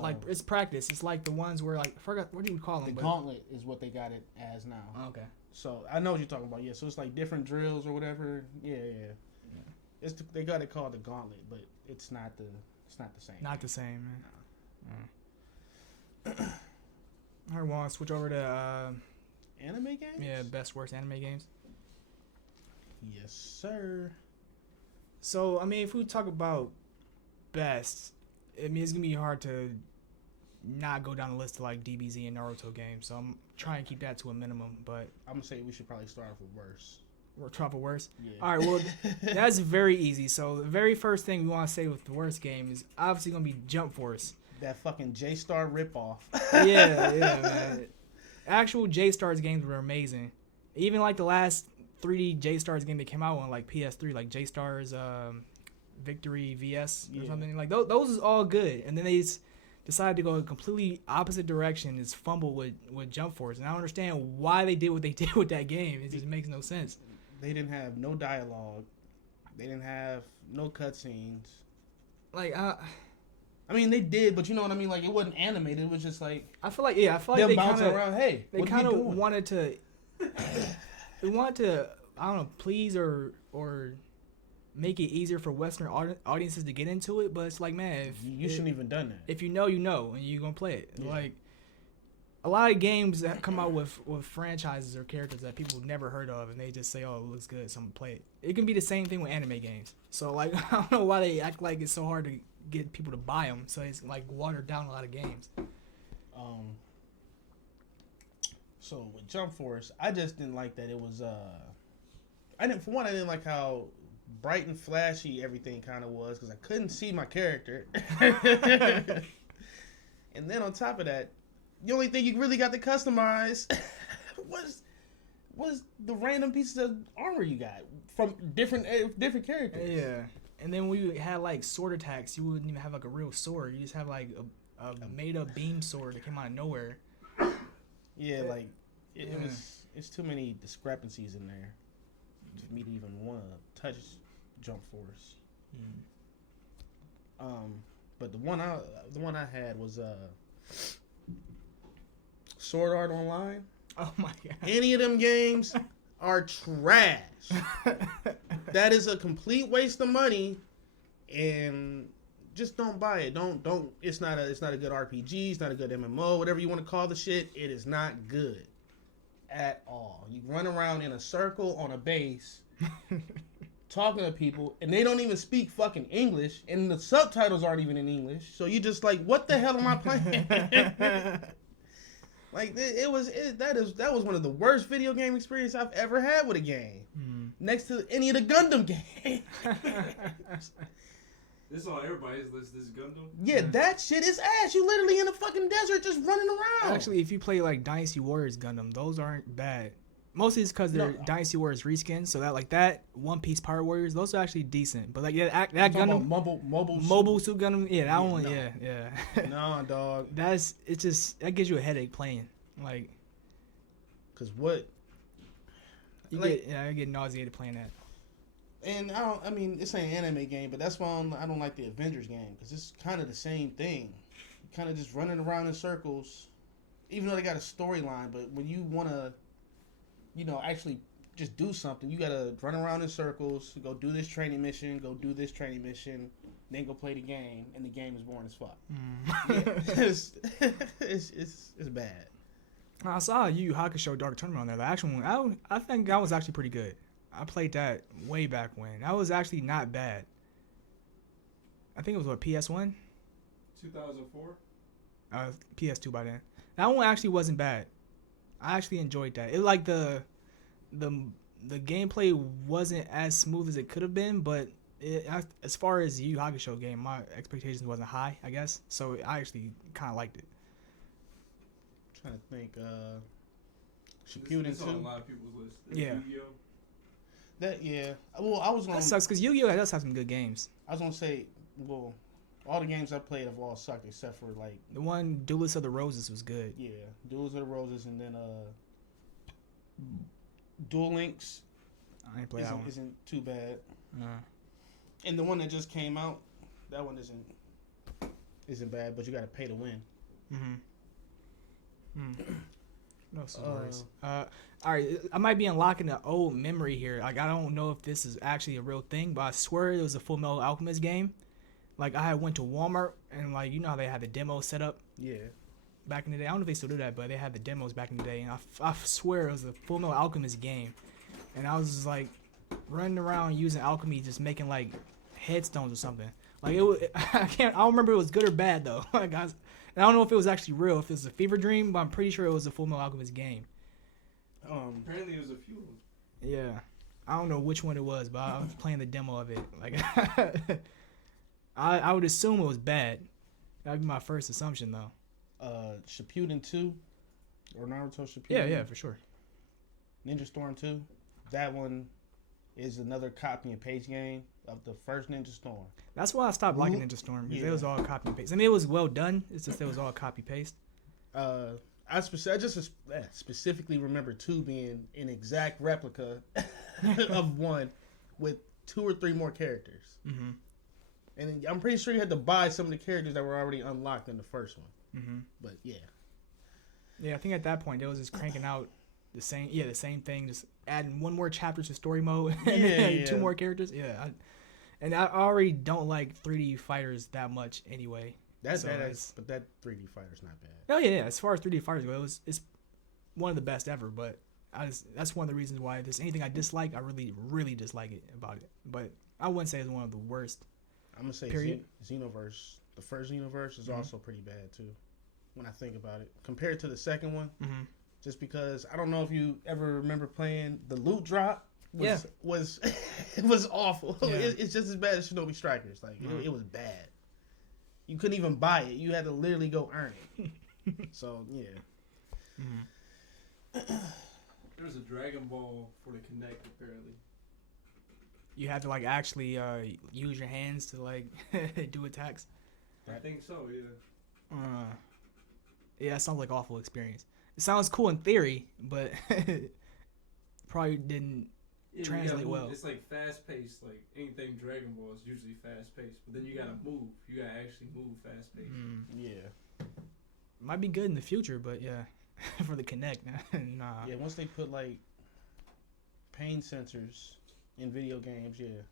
Like it's practice. It's like the ones where like I forgot what do you call them? the gauntlet is what they got it as now. Okay. So I know what you're talking about. Yeah, so it's like different drills or whatever. Yeah. It's they got it called the gauntlet, but it's not the same. Not the same, man. No. I want to switch over to Anime games? yeah, best worst anime games. Yes, sir. So I mean, if we talk about best, I mean it's gonna be hard to not go down the list of like DBZ and Naruto games. So I'm trying to keep that to a minimum. But I'm gonna say we should probably start off with worse. we're trying for worst. Yeah. All right, well that's very easy. So the very first thing we want to say with the worst game is obviously gonna be Jump Force. That fucking J-Star ripoff. Yeah, man. Actual J-Stars games were amazing. Even like the last 3D J-Stars game that came out on like PS3, like J-Stars Victory VS or something. Like those is all good. And then they decided to go a completely opposite direction. Is fumble with Jump Force. And I don't understand why they did what they did with that game. It just makes no sense. They didn't have no dialogue. They didn't have no cutscenes. Like I mean, they did, but you know what I mean. Like it wasn't animated. It was just like I feel like they them bouncing kind of around. Hey, they what kind are of you doing? wanted to they wanted to I don't know please or make it easier for Western audiences to get into it, but it's like, man, if You shouldn't even done that. if you know, and you're gonna play it. Yeah. Like a lot of games that come out with franchises or characters that people never heard of, and they just say, "Oh, it looks good, so I'm gonna play it." It can be the same thing with anime games. So like, I don't know why they act like it's so hard to get people to buy them. So it's like watered down a lot of games. So with Jump Force, I just didn't like that it was I didn't like how bright and flashy everything kind of was because I couldn't see my character. And then on top of that, the only thing you really got to customize was the random pieces of armor you got from different characters. Yeah. And then when you had like sword attacks, you wouldn't even have like a real sword. You just have like a made up beam sword that came out of nowhere. Yeah, like it's too many discrepancies in there for me to even want to touch Jump Force. But the one I had was Sword Art Online. Oh my god! Any of them games are trash. That is a complete waste of money, and just don't buy it. Don't. It's not a good RPG. It's not a good MMO. Whatever you want to call the shit, it is not good at all. You run around in a circle on a base, talking to people, and they don't even speak fucking English, and the subtitles aren't even in English. So you just like, what the hell am I playing? Like that was one of the worst video game experience I've ever had with a game. Next to any of the Gundam games. This is on everybody's list. This Gundam. Yeah, that shit is ass. You literally in a fucking desert just running around. Actually, if you play like Dynasty Warriors Gundam, those aren't bad. Mostly it's because they're Dynasty Warriors reskins, so that One Piece Power Warriors, those are actually decent. But like that Gundam, mobile suit Gundam, that one, yeah. Nah, dog. That gives you a headache playing, like. Cause what? I get nauseated playing that. And I mean, it's an anime game, but that's why I don't like the Avengers game, because it's kind of the same thing. Kind of just running around in circles, even though they got a storyline. But when you want to, actually just do something, you got to run around in circles, go do this training mission, then go play the game, and the game is boring as fuck. Yeah, it's bad. I saw a Yu Yu Hakusho Dark Tournament on there. The actual one, I think that was actually pretty good. I played that way back when. That was actually not bad. I think it was PS1? 2004? PS2 by then. That one actually wasn't bad. I actually enjoyed that. It like the gameplay wasn't as smooth as it could have been, but as far as Yu Yu Hakusho game, my expectations wasn't high, I guess. So I actually kind of liked it. I'm trying to think. Shippuden 2. On a lot of people's list. Yeah. Well, I was gonna. That sucks because Yu-Gi-Oh does have some good games. I was gonna say, well, all the games I played have all sucked except for like the one Duelist of the Roses was good. Yeah, Duels of the Roses, and then Duel Links. I ain't play that one. Isn't too bad. And the one that just came out, that one isn't bad, but you got to pay to win. No stories. All right, I might be unlocking an old memory here. Like, I don't know if this is actually a real thing, but I swear it was a Full Metal Alchemist game. Like, I had went to Walmart, and like, you know how they had the demo set up? Yeah. Back in the day. I don't know if they still do that, but they had the demos back in the day. And I swear it was a Full Metal Alchemist game. And I was just like running around using alchemy, just making like headstones or something. Like, I don't remember if it was good or bad though. Like, and I don't know if it was actually real, if it was a fever dream, but I'm pretty sure it was a Full Metal Alchemist game. Apparently it was a few of them. Yeah. I don't know which one it was, but I was playing the demo of it. Like, I would assume it was bad. That would be my first assumption though. Shippuden 2 or Naruto Shippuden. Yeah, for sure. Ninja Storm 2. That one is another copy and paste game of the first Ninja Storm. That's why I stopped liking Ninja Storm, because it was all copy and paste. I mean, it was well done. It's just it was all copy paste. I just specifically remember 2 being an exact replica of 1 with 2 or 3 more characters. Mm-hmm. And I'm pretty sure you had to buy some of the characters that were already unlocked in the first one. Mm-hmm. But yeah. Yeah, I think at that point they was just cranking out the same thing, just adding 1 more chapter to story mode and 2 more characters. Yeah, I already don't like 3D fighters that much anyway. But that 3D fighter's not bad. Oh yeah. As far as 3D fighters go, it's one of the best ever. But that's one of the reasons why if there's anything I dislike, I really, really dislike it about it. But I wouldn't say it's one of the worst. I'm gonna say Xenoverse. The first Xenoverse is also pretty bad too, when I think about it, compared to the second one. Mm-hmm. Just because I don't know if you ever remember playing the loot drop. Was it was awful. Yeah. It's just as bad as Shinobi Strikers. Like it was bad. You couldn't even buy it. You had to literally go earn it. So yeah. Mm-hmm. There was a Dragon Ball for the Kinect apparently. You had to like actually use your hands to like do attacks. I think so, yeah. Yeah, that sounds like an awful experience. It sounds cool in theory, but probably didn't translate well. It's like fast paced, like anything Dragon Ball is usually fast paced, but then you gotta move. You gotta actually move fast paced. Yeah. Might be good in the future, but yeah, for the Kinect, nah. Yeah, once they put like pain sensors In video games, yeah.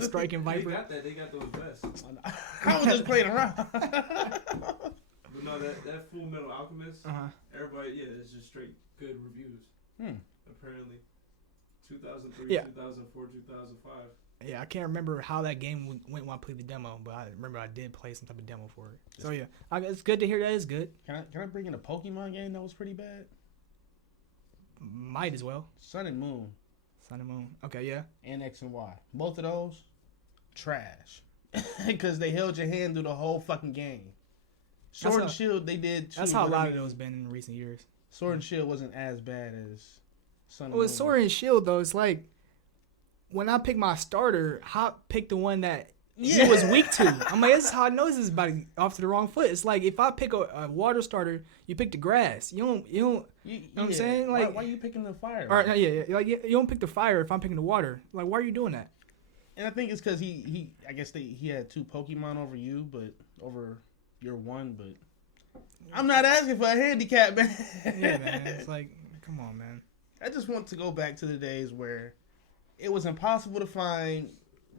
Striking Viper. They got that. They got those vests. I was just playing around. But no, that Full Metal Alchemist. Everybody, yeah, it's just straight good reviews. Apparently, 2003, Yeah. 2004, 2005. Yeah, I can't remember how that game went when I played the demo, but I remember I did play some type of demo for it. So yeah, it's good to hear that is good. Can I bring in a Pokemon game that was pretty bad? Might as well. Sun and Moon. Sun and Moon. Okay, yeah. And X and Y. Both of those, trash. Because they held your hand through the whole fucking game. Sword and Shield, they did too. That's how a lot of those been in recent years. Sword and Shield wasn't as bad as Sun and Moon. With Sword and Shield, though, it's like, when I pick my starter, Hop picked the one that he was weak to. I'm like, this is how I know this is about off to the wrong foot. It's like, if I pick a water starter, you pick the grass. You know what I'm saying? Like, why are you picking the fire? Or, like, you don't pick the fire if I'm picking the water. Like, why are you doing that? And I think it's because he had 2 Pokemon over you, but over your one, but I'm not asking for a handicap, man. Yeah, man. It's like, come on, man. I just want to go back to the days where it was impossible to find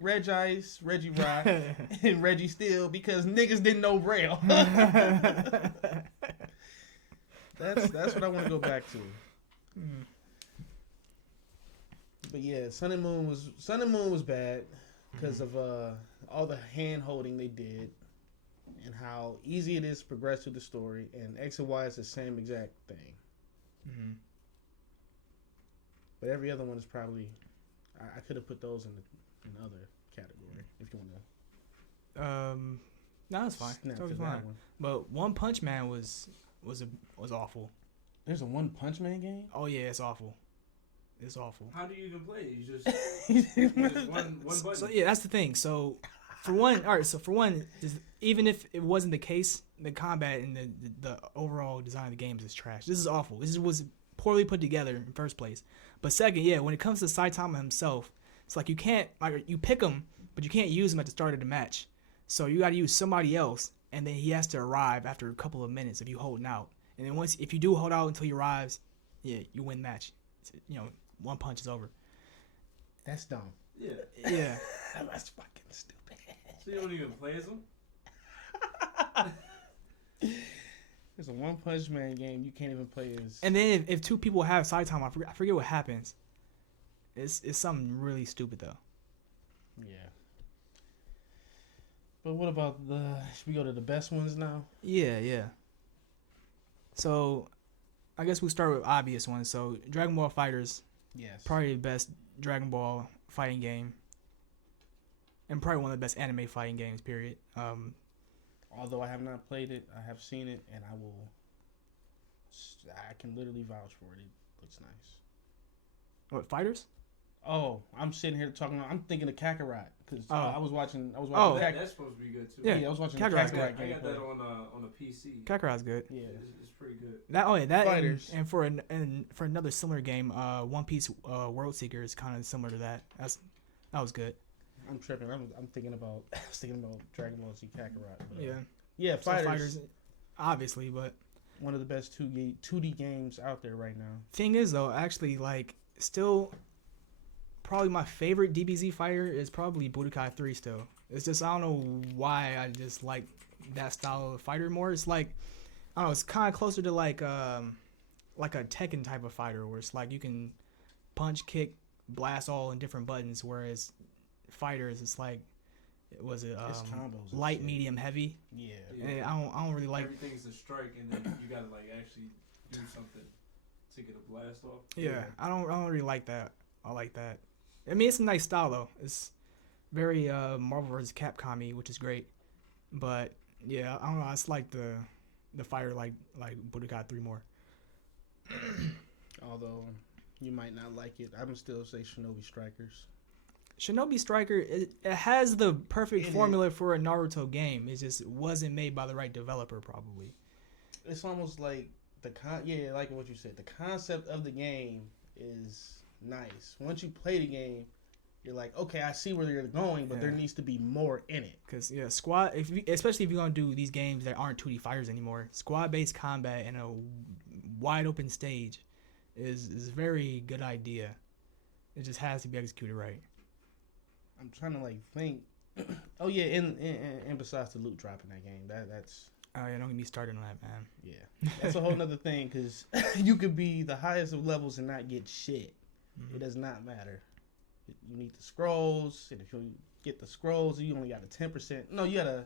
Regice, Regirock, and Registeel because niggas didn't know Braille. That's what I want to go back to. But yeah, Sun and Moon was bad because of all the hand holding they did and how easy it is to progress through the story. And X and Y is the same exact thing. But every other one is probably I could have put those in the other category if you want to. No, it's fine. Totally fine. But One Punch Man was awful. There's a One Punch Man game? Oh yeah, it's awful. It's awful. How do you even play it? You just one button. So yeah, that's the thing. So for one, even if it wasn't the case, the combat and the overall design of the games is trash. This is awful. This was poorly put together in the first place. But second, yeah, when it comes to Saitama himself, it's like you can't, like, you pick him, but you can't use him at the start of the match. So you got to use somebody else, and then he has to arrive after a couple of minutes if you holding out. And then if you do hold out until he arrives, yeah, you win the match. One punch is over. That's dumb. Yeah. Yeah. That's fucking stupid. So you don't even play as him? There's a One Punch Man game you can't even play as. And then if 2 people have Saitama, I forget what happens. It's something really stupid though. Yeah. But what about should we go to the best ones now? Yeah. So, I guess we'll start with obvious ones. So, Dragon Ball FighterZ. Yes. Probably the best Dragon Ball fighting game. And probably one of the best anime fighting games, period. Although I have not played it, I have seen it, and I can literally vouch for it. It looks nice. What, FighterZ? Oh, I'm sitting here talking. I'm thinking of Kakarot because I was watching. That's supposed to be good too. Yeah, I was watching Kakarot's the Kakarot I game. got that on a PC. Kakarot's good. Yeah, It's pretty good. That FighterZ. and for another similar game, One Piece World Seeker is kind of similar to that. That was good. I'm tripping. I'm thinking about. I was thinking about Dragon Ball Z Kakarot. But, Yeah, FighterZ. Obviously, but One of the best 2D games out there right now. Thing is though, actually, like, still probably my favorite DBZ fighter is probably Budokai 3 still. It's just, I don't know why I just like that style of fighter more. It's like, I don't know, it's kind of closer to like a Tekken type of fighter where it's like you can punch, kick, blast all in different buttons, whereas fighters, it's like, was it light, medium, heavy? Yeah. And I don't really like. Everything's a strike, and then you gotta like actually do something to get a blast off. Yeah, I don't really like that. I like that. I mean, it's a nice style though. It's very Marvel vs. Capcom-y, which is great. But yeah, I don't know. I just like the fighter like Budokai 3 more. Although you might not like it, I'm still say Shinobi Strikers. Shinobi Striker, it has the perfect formula for a Naruto game. It just wasn't made by the right developer, probably. It's almost like like what you said. The concept of the game is nice. Once you play the game, you're like, okay, I see where they're going, but there needs to be more in it. Because squad, especially if you're gonna do these games that aren't 2D fighters anymore, squad-based combat in a wide open stage is a very good idea. It just has to be executed right. I'm trying to like think. Oh yeah, and besides the loot drop in that game, that's. Oh yeah, don't get me started on that, man. Yeah, that's a whole nother thing because you could be the highest of levels and not get shit. Mm-hmm. It does not matter. You need the scrolls, and if you get the scrolls, you only got a 10%. No, you got a.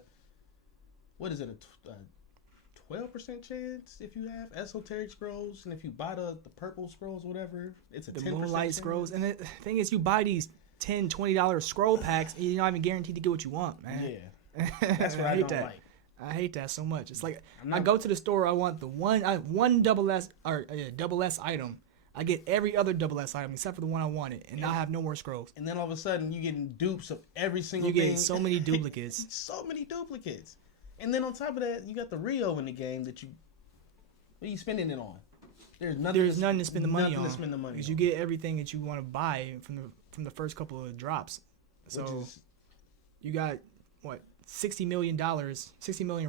What is it? A 12% chance if you have esoteric scrolls, and if you buy the purple scrolls, whatever, it's a 10% moonlight chance. scrolls. And the thing is, you buy these $10-$20 scroll packs, and you're not even guaranteed to get what you want, man. Yeah, that's what I hate don't that. like. I hate that so much. It's like I go to the store. I want the one double S item. I get every other double S item except for the one I wanted, and I have no more scrolls. And then all of a sudden, you getting dupes of every single You thing. get so many duplicates. So many duplicates. And then on top of that, you got the Rio in the game that you. What are you spending it on? There's nothing to spend the money on. Because you get everything that you want to buy from the first couple of drops. So you got what $60 million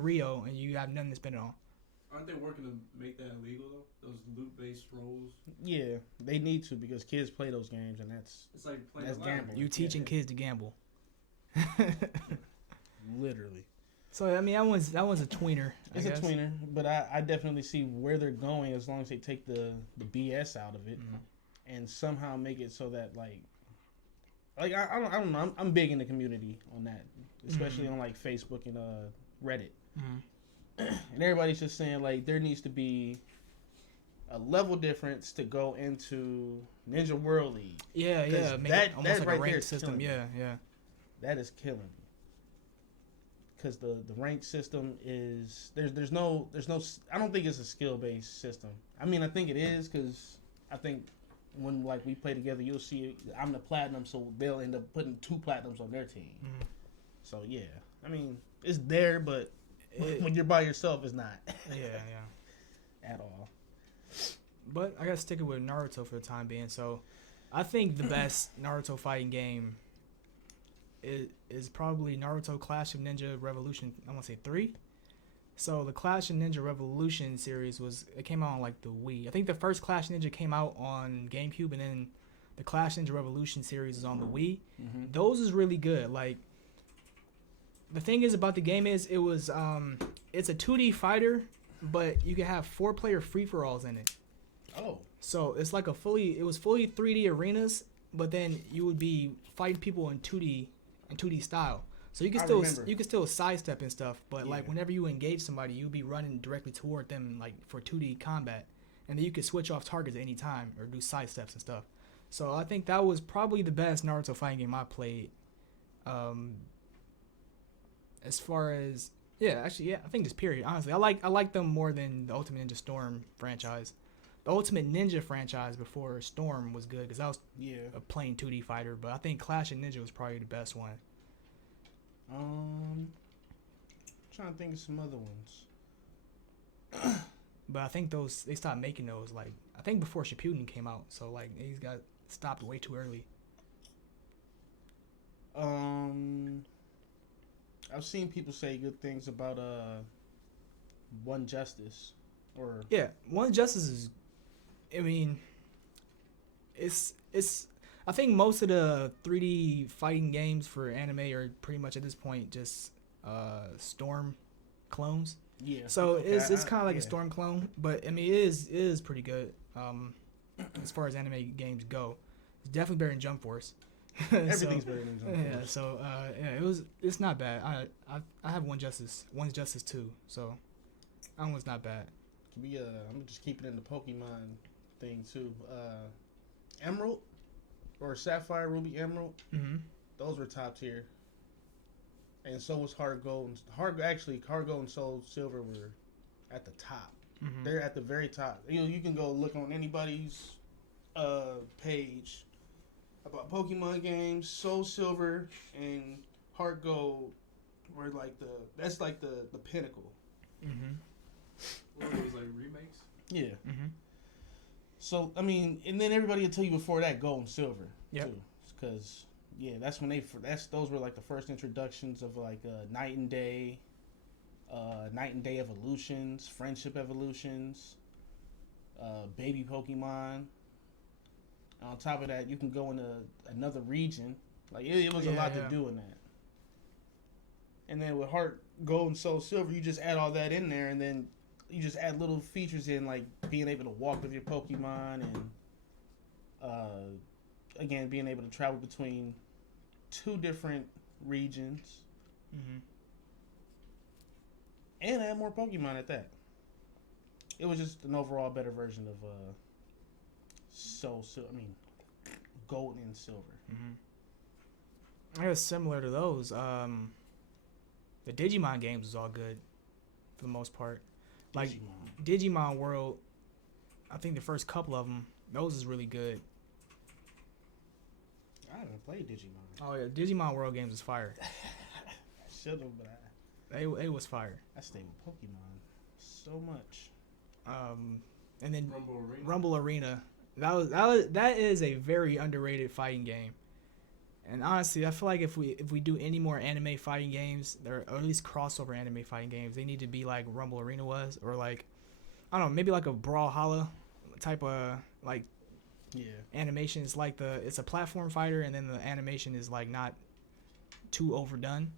Rio, and you have nothing to spend it on. Aren't they working to make that illegal though? Those loot-based rolls. Yeah, they need to because kids play those games, and it's like playing that's gambling. You teaching kids to gamble. Literally. So I mean, that one's a tweener. It's a tweener, but I definitely see where they're going as long as they take the BS out of it, and somehow make it so that like I don't know. I'm big in the community on that, especially on like Facebook and Reddit. And everybody's just saying like there needs to be a level difference to go into Ninja World League. Yeah, make it almost like a ranked system. Yeah. That is killing me. Because the ranked system is there's no I don't think it's a skill based system. I mean I think it is because I think when like we play together you'll see I'm the platinum, so they'll end up putting 2 platinums on their team. So yeah, I mean it's there, but when you're by yourself, it's not. Yeah. At all. But I gotta stick it with Naruto for the time being. So I think the best Naruto fighting game is probably Naruto Clash of Ninja Revolution. I want to say 3. So the Clash of Ninja Revolution series came out on like the Wii. I think the first Clash Ninja came out on GameCube, and then the Clash Ninja Revolution series is on the Wii. Those is really good. Like the thing is about the game is it's a 2D fighter, but you can have 4-player free for alls in it. Oh. So it's like fully 3D arenas, but then you would be fighting people in 2D style. So you can still sidestep and stuff, but like whenever you engage somebody, you'll be running directly toward them like for 2D combat, and then you can switch off targets at any time or do sidesteps and stuff. So I think that was probably the best Naruto fighting game I played. As far as I think just period. Honestly, I like them more than the Ultimate Ninja Storm franchise. The Ultimate Ninja franchise before Storm was good because that was a plain 2D fighter, but I think Clash of Ninja was probably the best one. Trying to think of some other ones. But I think they stopped making those like I think before Shippuden came out, so like these got stopped way too early. I've seen people say good things about One Justice or One Justice is. I mean, it's. I think most of the 3D fighting games for anime are pretty much at this point just Storm clones. Yeah. So it's kind of like a Storm clone, but I mean it is pretty good as far as anime games go. It's definitely better than Jump Force. Everything's better than Jump Force. It's not bad. I have One Justice 2, so that one's not bad. I'm just keeping it in the Pokemon thing too. Emerald or Sapphire, Ruby, Emerald. Those were top tier. And so was Heart Gold. Heart Gold and Soul Silver were at the top. They're at the very top. You can go look on anybody's page about Pokemon games. Soul Silver and Heart Gold were like that's like the pinnacle. What were those like remakes? Yeah. So I mean, and then everybody will tell you before that Gold and Silver too, because that's when those were like the first introductions of like Night and Day evolutions, Friendship evolutions, baby Pokemon. On top of that, you can go into another region. Like it was a lot to do in that. And then with Heart, Gold, and Soul Silver, you just add all that in there, and then you just add little features in, like being able to walk with your Pokemon, and again being able to travel between 2 different regions, and add more Pokemon at that. It was just an overall better version of Gold and Silver. I guess similar to those, the Digimon games was all good for the most part. Like Digimon World, I think the first couple of them, those is really good. I haven't played Digimon. Oh yeah, Digimon World games is fire. I should have, but it was fire. I stayed with Pokemon so much. And then Rumble Arena. That is a very underrated fighting game. And honestly, I feel like if we do any more anime fighting games, or at least crossover anime fighting games, they need to be like Rumble Arena was, or like, I don't know, maybe like a Brawlhalla type of like animation. It's like it's a platform fighter, and then the animation is like not too overdone.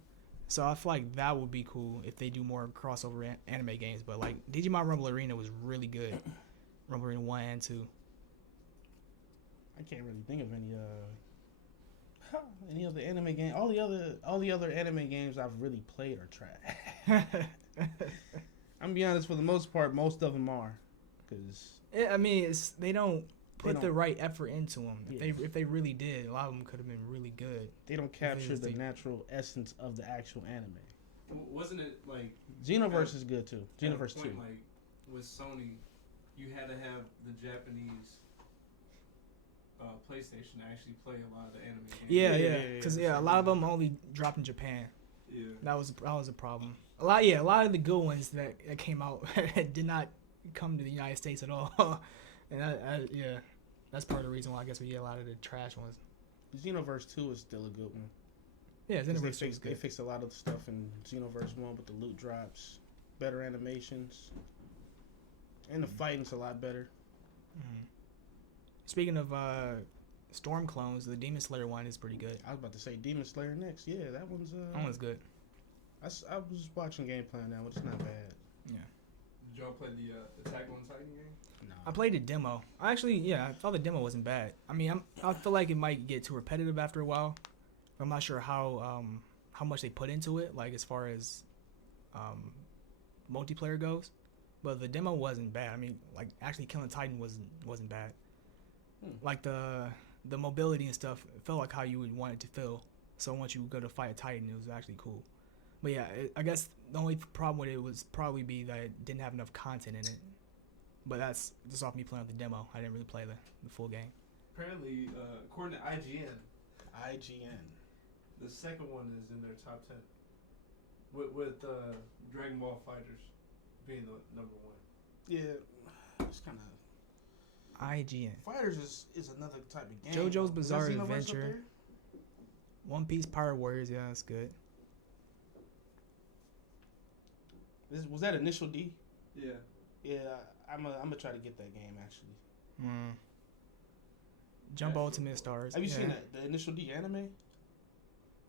So I feel like that would be cool if they do more crossover anime games. But like Digimon Rumble Arena was really good. Rumble Arena 1 and 2. I can't really think of any other anime game. All the other anime games I've really played are trash. I'm gonna be honest. For the most part, most of them are, because I mean, they don't put the right effort into them. If they really did, a lot of them could have been really good. They don't capture the natural essence of the actual anime. Wasn't it like Xenoverse is good too? Xenoverse 2. Like with Sony, you had to have the Japanese PlayStation to actually play a lot of the anime games. Because a lot of them only dropped in Japan. Yeah, that was a problem. A lot of the good ones that came out did not come to the United States at all. And that's part of the reason why I guess we get a lot of the trash ones. Xenoverse 2 is still a good one. Yeah, Xenoverse 2 is good. They fixed a lot of the stuff in Xenoverse 1 with the loot drops, better animations, and the fighting's a lot better. Mm-hmm. Speaking of Storm clones, the Demon Slayer one is pretty good. I was about to say Demon Slayer next. Yeah, that one's good. I was watching gameplay on that one. It's not bad. Yeah. Did y'all play the Attack on Titan game? No. I played the demo. I thought the demo wasn't bad. I mean, I feel like it might get too repetitive after a while. I'm not sure how much they put into it, like as far as multiplayer goes. But the demo wasn't bad. I mean, like actually killing Titan wasn't bad. Like the mobility and stuff, it felt like how you would want it to feel. So once you go to fight a Titan, it was actually cool. But yeah, I guess the only problem with it was probably be that it didn't have enough content in it. But that's just off me playing with the demo. I didn't really play the full game. Apparently, according to IGN, the second one is in their top 10. With Dragon Ball Fighters being the number 1. Yeah, it's kind of... IGN. Fighters is another type of game. JoJo's Bizarre Adventure. One Piece Pirate Warriors, yeah, that's good. Was that Initial D? Yeah. Yeah, I'm gonna try to get that game actually. Jump Ultimate Stars. Have you seen that the Initial D anime?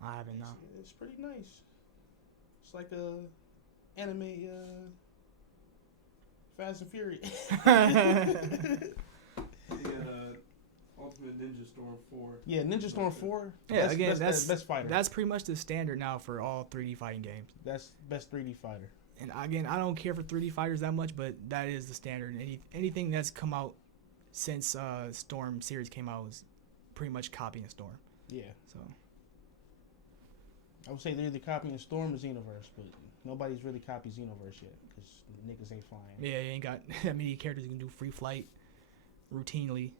I haven't. No. It's pretty nice. It's like a anime Fast and Furious. Ultimate Ninja Storm 4. Yeah, Ninja Storm 4. Yeah, again, that's best fighter. That's pretty much the standard now for all 3D fighting games. That's best 3D fighter. And again, I don't care for 3D fighters that much, but that is the standard. Anything that's come out since Storm series came out is pretty much copying Storm. Yeah. So I would say they're either copying Storm or Xenoverse, but nobody's really copied Xenoverse yet because niggas ain't flying. Yeah, you ain't got that many characters who can do free flight routinely.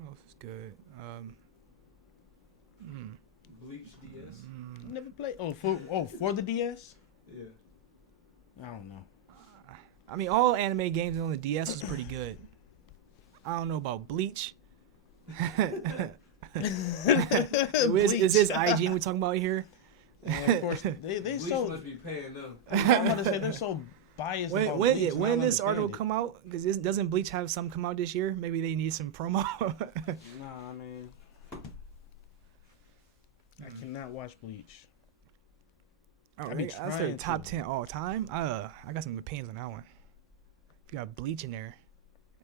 What else is good? Bleach DS. Never played. For the DS? Yeah. I don't know. I mean, all anime games on the DS was pretty good. I don't know about Bleach. Is this IGN we're talking about here? Yeah, of course. They Bleach so must be paying them. I want to say they're so biased. When about when Bleach, and I when don't this article understand come out? Because doesn't Bleach have some come out this year? Maybe they need some promo. Nah, I mean, I cannot watch Bleach. Oh, I be that's their trying top to. 10 all time. I got some opinions on that one. You got Bleach in there,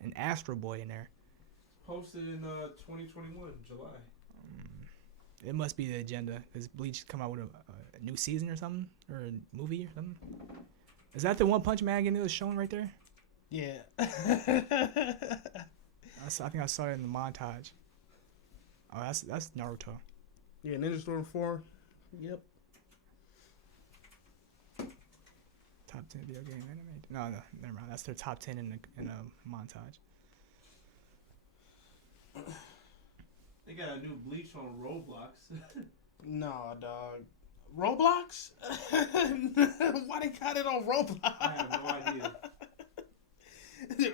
and Astro Boy in there. Posted in 2021 July. It must be the agenda because Bleach come out with a new season or something, or a movie or something. Is that the One Punch Man game that was shown right there? Yeah. I think I saw it in the montage. Oh, that's Naruto. Yeah, Ninja Storm 4. Yep. Top 10 video game anime. No, never mind. That's their top 10 in a montage. They got a new Bleach on Roblox. No, dog. Roblox? Why they got it on Roblox? I have no idea.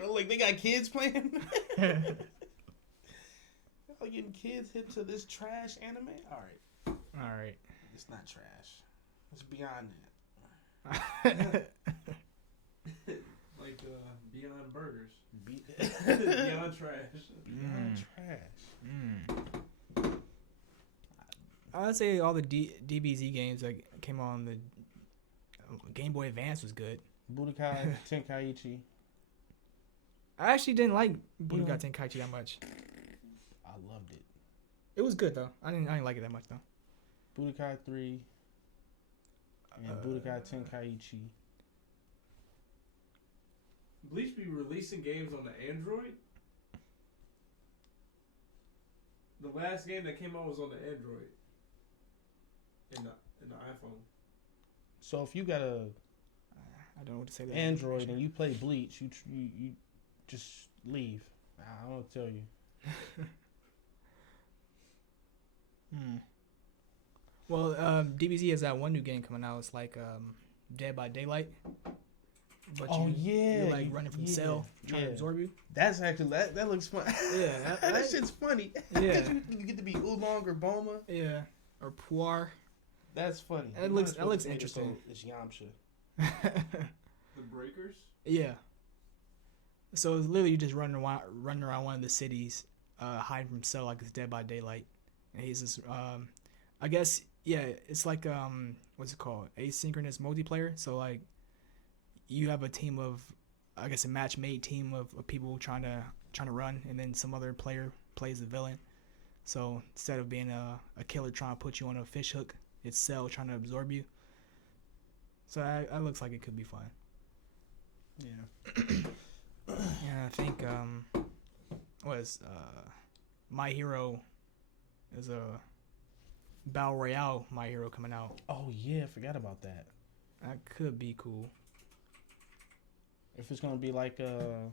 Like, they got kids playing? Like, getting kids hip to this trash anime? Alright. It's not trash. It's beyond that. Like Beyond Burgers. Beyond Beyond Trash. trash. I'd say all the DBZ games that came on the Game Boy Advance was good. Budokai Tenkaichi. I actually didn't like Budokai Tenkaichi that much. I loved it. It was good though. I didn't like it that much though. Budokai 3 and Budokai Tenkaichi. Bleach be releasing games on the Android? The last game that came out was on the Android. In the iPhone. So if you got a I don't know what to say. To Android and you play Bleach, you just leave. I don't tell you. Well, DBZ has that one new game coming out. It's like Dead by Daylight. But you're like running from cell, trying to absorb you. That's actually that looks fun. Yeah, that shit's funny. Yeah, you get to be Oolong or Boma. Yeah, or Puar. That's funny. That looks interesting. It's Yamcha. The Breakers? Yeah. So it's literally just running around one of the cities, hiding from cell like it's Dead by Daylight, and he's just I guess it's like what's it called, asynchronous multiplayer. So like you have a team of, I guess, a match-made team of people trying to run, and then some other player plays the villain. So instead of being a killer trying to put you on a fish hook, it's Cell trying to absorb you. So that looks like it could be fun. Yeah. And I think My Hero is a Battle Royale My Hero coming out. Oh yeah, I forgot about that. That could be cool. If it's gonna be like a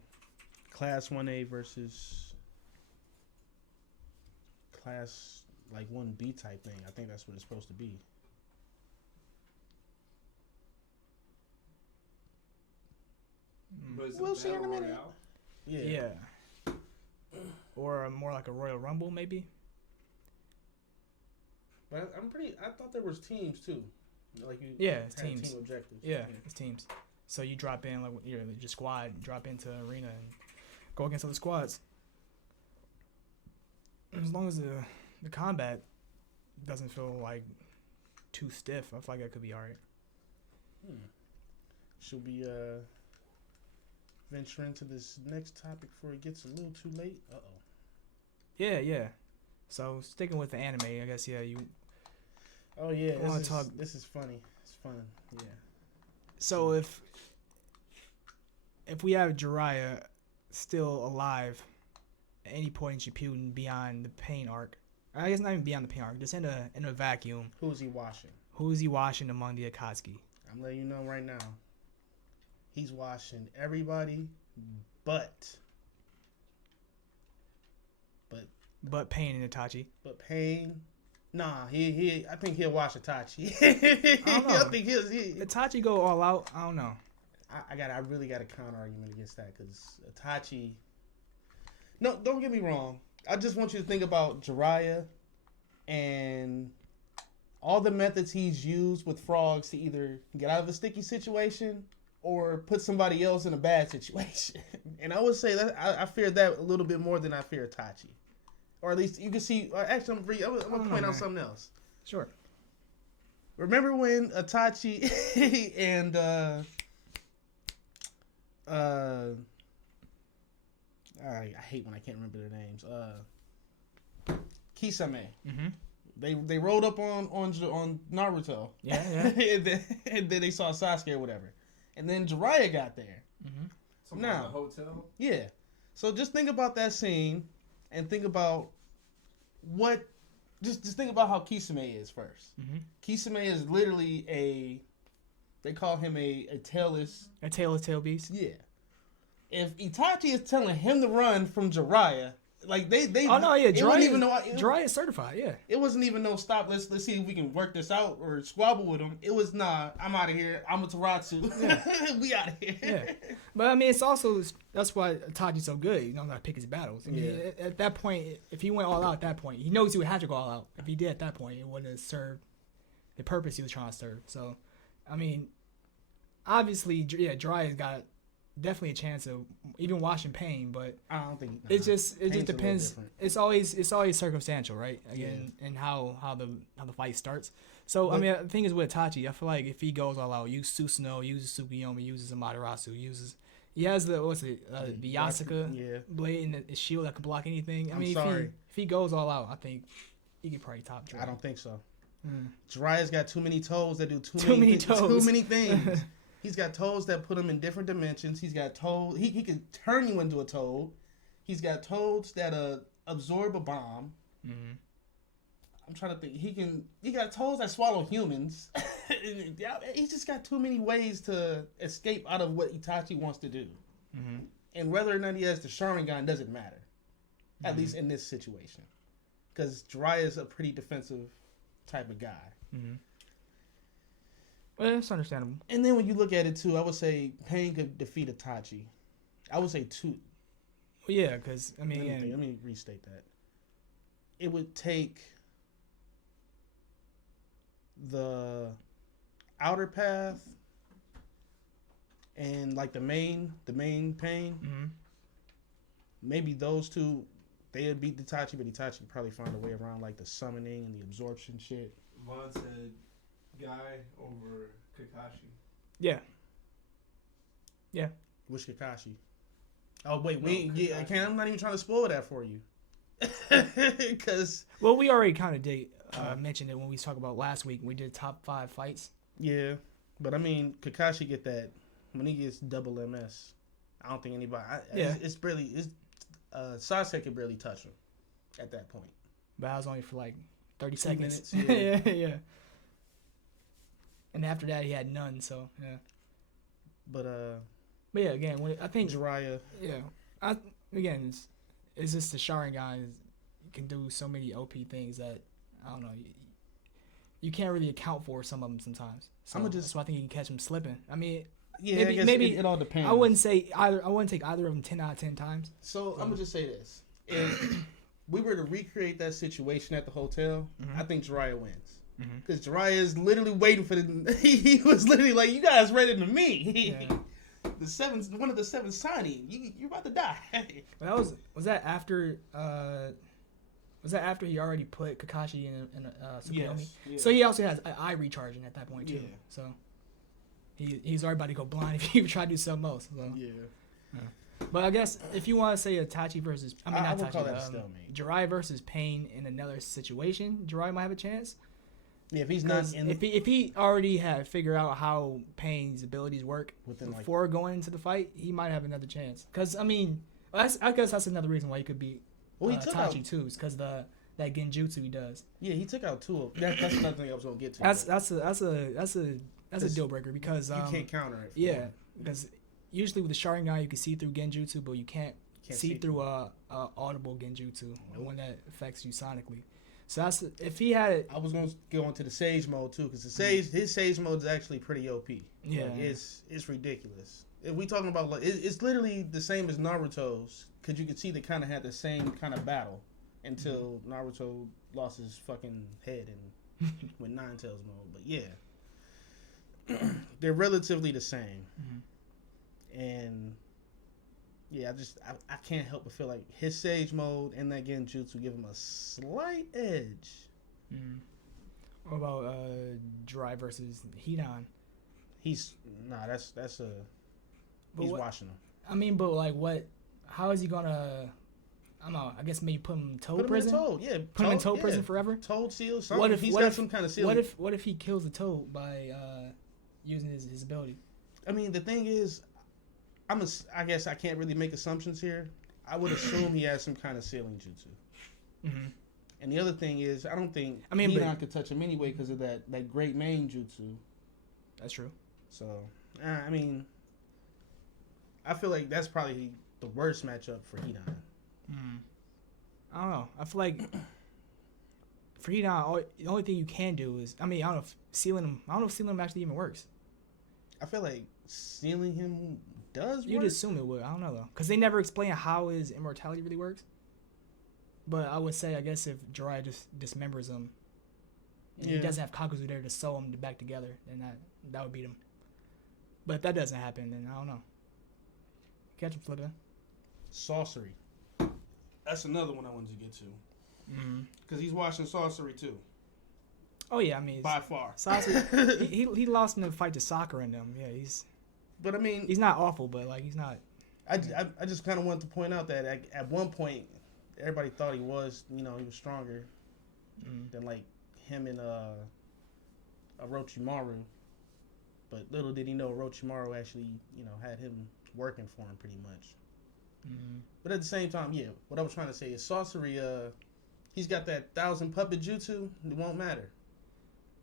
Class 1A versus Class like 1B type thing, I think that's what it's supposed to be. But it's We'll a see in a Battle minute. Royale? Yeah. Or more like a Royal Rumble, maybe. But I thought there was teams too. Like you It's had teams. team objectives. Yeah, it's teams. So you drop in, like you're just squad, drop into arena and go against other squads. As long as the combat doesn't feel like too stiff, I feel like that could be alright. Should we venture into this next topic before it gets a little too late? Yeah. So sticking with the anime, I guess you. Oh yeah, I wanna this talk- this is funny. It's fun. Yeah. So if we have Jiraiya still alive at any point in Shippuden beyond the pain arc, I guess not even beyond the pain arc, just in a vacuum, Who's he washing? who is he washing among the Akatsuki? I'm letting you know right now. He's washing everybody but Pain and Itachi. Pain. Nah, he I think he'll wash Itachi. I don't know. I think Itachi go all out. I don't know. I really got a counter argument against that because Itachi. No, don't get me wrong. I just want you to think about Jiraiya and all the methods he's used with frogs to either get out of a sticky situation or put somebody else in a bad situation. And I would say that I fear that a little bit more than I fear Itachi. Or at least you can see. Actually, I'm going to point out something else. Sure. Remember when Itachi and I hate when I can't remember their names. Kisame. Mm-hmm. They rolled up on Naruto. Yeah. and then they saw Sasuke or whatever. And then Jiraiya got there. Mm-hmm. Now, in the hotel. Yeah. So just think about that scene and think about what. Just think about how Kisame is first. Mm-hmm. Kisame is literally they call him a tailless. A tail beast. Yeah. If Itachi is telling him to run from Jiraiya, like they Oh no, yeah, Jiraiya is certified. Yeah. It wasn't even no stop. Let's see if we can work this out or squabble with him. It was I'm out of here. I'm a Taratsu. Yeah. We out of here. Yeah. But I mean, it's also that's why Itachi's so good. You know, gotta pick his battles. I mean, at that point, if he went all out at that point, he knows he would have to go all out. If he did at that point, it wouldn't have served the purpose he was trying to serve. So, I mean, obviously, Jiraiya's got definitely a chance of even watching Pain, but I don't think it just depends. It's always circumstantial, right? Again, and how the fight starts. So I mean, the thing is with Itachi, I feel like if he goes all out, uses Susanoo, uses Tsukuyomi, uses Amaterasu, he has the the Yasuka blade and the shield that can block anything. I mean, if he goes all out, I think he could probably top Jiraiya. I don't think so. Jiraiya's got too many toes that do too many things. He's got toes that put him in different dimensions. He's got toes. He can turn you into a toad. He's got toads that absorb a bomb. Mm-hmm. I'm trying to think. He got toads that swallow humans. He's just got too many ways to escape out of what Itachi wants to do. Mm-hmm. And whether or not he has the Sharingan doesn't matter. At least in this situation. Because Jiraiya is a pretty defensive type of guy. Mm-hmm. Well, that's understandable. And then when you look at it too, I would say Pain could defeat Itachi. I would say 2. Well, yeah, because I mean, let me restate that. It would take the outer path and like the main Pain. Mm-hmm. Maybe those two, they would beat Itachi, but Itachi would probably find a way around like the summoning and the absorption shit. Vaughn said Guy over Kakashi. Yeah. Which Kakashi? Oh wait, Kakashi. I'm not even trying to spoil that for you. Cause we already kind of did mention it when we talked about last week. We did top 5 fights. Yeah, but I mean Kakashi get that when he gets double MS. I don't think anybody. It's Sasuke could barely touch him at that point. But that was only for like 30 2 seconds. minutes. Yeah. And after that, he had none. So yeah. But yeah, again, I think Jiraiya. Yeah. It's just the Sharingan can do so many OP things that I don't know. You can't really account for some of them sometimes. So that's why I think you can catch him slipping. I mean, yeah, maybe it all depends. I wouldn't take either of them 10 out of 10 times. So I'm gonna just say this: if we were to recreate that situation at the hotel, I think Jiraiya wins. Because Jiraiya is literally waiting for he was literally like, you guys ready to me. Yeah. One of the 7 signing. You're about to die. Was that after he already put Kakashi in Tsukuyomi? Yes, yeah. So he also has eye recharging at that point too. Yeah. So he's already about to go blind if he try to do something else. So. Yeah. But I guess if you want to say Itachi versus I would call that a stalemate. Jiraiya versus Pain in another situation, Jiraiya might have a chance. Yeah, if he's not in, if he already had figured out how Pain's abilities work before going into the fight, he might have another chance. Because I mean, I guess that's another reason why he could beat Itachi too, is because that genjutsu he does. Yeah, he took out 2 of them. That's another thing I was gonna get to. That's a deal breaker because you can't counter it. Yeah, because usually with the Sharingan you can see through genjutsu, but you can't see through a audible genjutsu, the one that affects you sonically. So that's if he had it. I was gonna go into the Sage mode too, because his Sage mode is actually pretty OP. Yeah, like, it's ridiculous. If we talking about like it's literally the same as Naruto's, because you could see they kind of had the same kind of battle until Naruto lost his fucking head and went Nine Tails mode. But yeah, they're relatively the same. And yeah, I can't help but feel like his Sage mode and that Genjutsu give him a slight edge. Mm. What about Jiraiya versus Hidan? He's watching him. I mean, but like, what? How is he gonna? I don't know. I guess maybe put him in toad Put him prison. in toad, yeah. Put him in toad prison forever. Toad seal. Something. He's got some kind of seal. What if he kills the toad by using his ability? I mean, the thing is, I guess I can't really make assumptions here. I would assume he has some kind of sealing jutsu. Mm-hmm. And the other thing is, I don't think Hidan could touch him anyway because of that great main jutsu. That's true. So, I mean, I feel like that's probably the worst matchup for Hidan. I don't know. I feel like for Hidan, the only thing you can do is, I mean, I don't know if sealing him actually even works. I feel like sealing him does You'd work. assume it would. I don't know though, because they never explain how his immortality really works. But I would say, I guess if Jiraiya just dismembers him, and he doesn't have Kakuzu there to sew him back together, then that would beat him. But if that doesn't happen, then I don't know. Catch him flipping. Sorcery. That's another one I wanted to get to. Mm-hmm. Because he's watching Sorcery too. Oh yeah, I mean, by far. Sasuke, he lost in the fight to Sakura and them. Yeah, But I mean, he's not awful, but like he's not. I just kind of wanted to point out that at one point everybody thought he was stronger than like him and Orochimaru. But little did he know Orochimaru actually had him working for him pretty much. Mm-hmm. But at the same time, yeah, what I was trying to say is Sorcery. He's got that 1,000 puppet jutsu. It won't matter.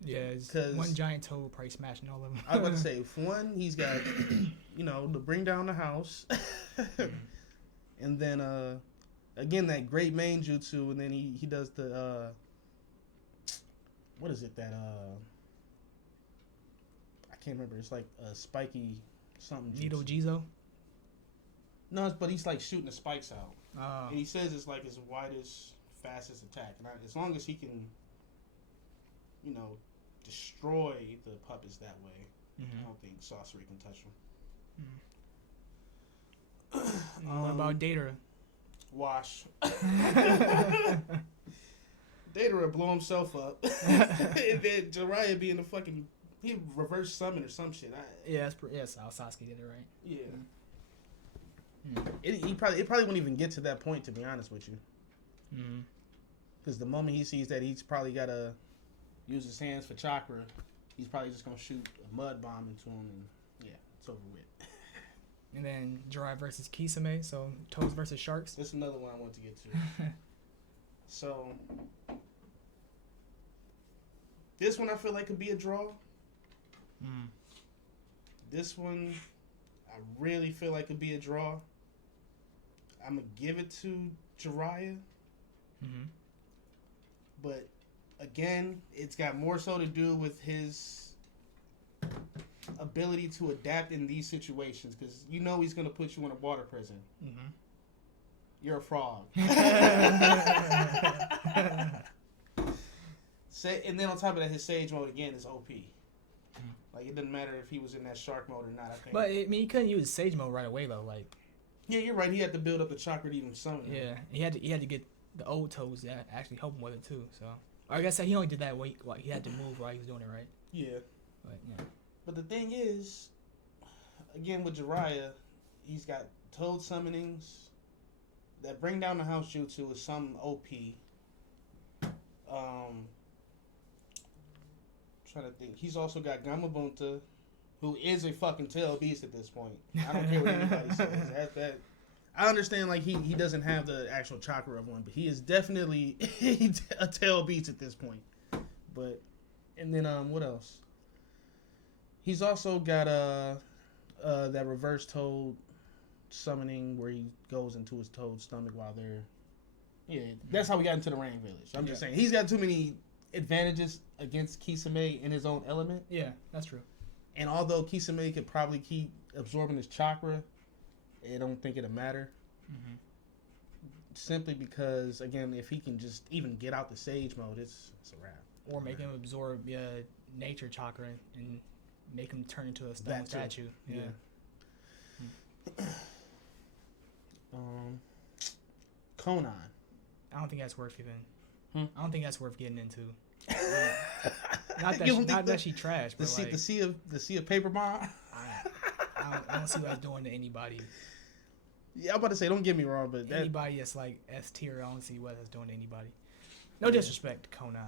Yeah, because one giant toad probably smashing all of them. I was about to say, for one, he's got, to bring down the house. And then, again, that great main jutsu. And then he does the, what is it that, I can't remember. It's like a spiky something jutsu. Nito Jizo? No, but he's like shooting the spikes out. Oh. And he says it's like his widest, fastest attack. And as long as he can, destroy the puppets that way, I don't think Sorcery can touch them. What about Datara? Wash. Datara blow himself up. And then Jiraiya being the fucking... He reverse summon or some shit. Sasuke did it right. Yeah. It probably wouldn't even get to that point, to be honest with you. Because the moment he sees that he's probably got to use his hands for chakra, he's probably just going to shoot a mud bomb into him, and yeah, it's over with. And then Jiraiya versus Kisame, so toads versus sharks. That's another one I want to get to. So, this one I feel like could be a draw. This one, I really feel like could be a draw. I'm going to give it to Jiraiya. But again, it's got more so to do with his ability to adapt in these situations, because he's going to put you in a water prison. You're a frog. And then on top of that, his Sage mode again is OP. Like, it doesn't matter if he was in that shark mode or not, I think. But I mean, he couldn't use Sage mode right away though. Like, yeah, you're right. He had to build up the chakra to even summon him. Yeah, he had to get the old toes that actually help him with it too. So I guess he only did that while he had to move while he was doing it, right? Yeah. But yeah. But the thing is, again with Jiraiya, he's got toad summonings that bring down the house jutsu is some OP. Trying to think. He's also got Gamabunta, who is a fucking tail beast at this point. I don't care what anybody says. I understand, like, he doesn't have the actual chakra of one, but he is definitely a tail beast at this point. But, and then, what else? He's also got that reverse toad summoning where he goes into his toad's stomach while they're... Yeah, that's how we got into the Rain Village. I'm just saying, he's got too many advantages against Kisame in his own element. Yeah, that's true. And although Kisame could probably keep absorbing his chakra, I don't think it'll matter. Simply because, again, if he can just even get out the Sage mode, it's a wrap. Or make him absorb nature chakra and make him turn into a stone statue. Yeah. Conan. I don't think that's worth even. Hmm? I don't think that's worth getting into. Not that she trash, but the sea of paper bomb. I don't see what that's doing to anybody. Yeah, I'm about to say, don't get me wrong, but Anybody that's like S tier, I don't see what that's doing to anybody. No disrespect to Conan.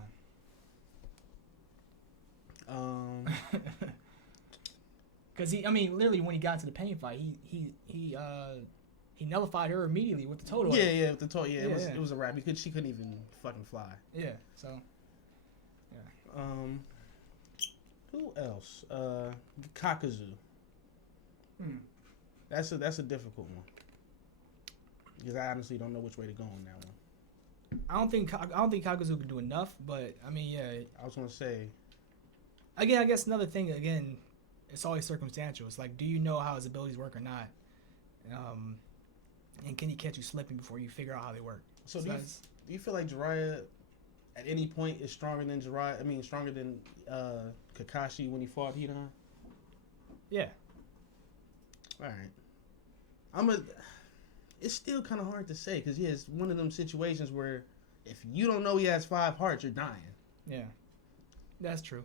Because literally when he got to the pain fight, he nullified her immediately with the total. Yeah, with the total. Yeah, it was a wrap because she couldn't even fucking fly. Yeah, so. Yeah. Who else? Kakazu. That's a difficult one because I honestly don't know which way to go on that one. I don't think Kakazu can do enough, but I mean, yeah. I was gonna say. Again, I guess another thing. Again, it's always circumstantial. It's like, do you know how his abilities work or not? And can he catch you slipping before you figure out how they work? So do you feel like Jiraiya at any point is stronger than Jiraiya? I mean, stronger than Kakashi when he fought Hidan? Yeah. All right. It's still kind of hard to say because it's one of them situations where if you don't know he has 5 hearts, you're dying. Yeah, that's true.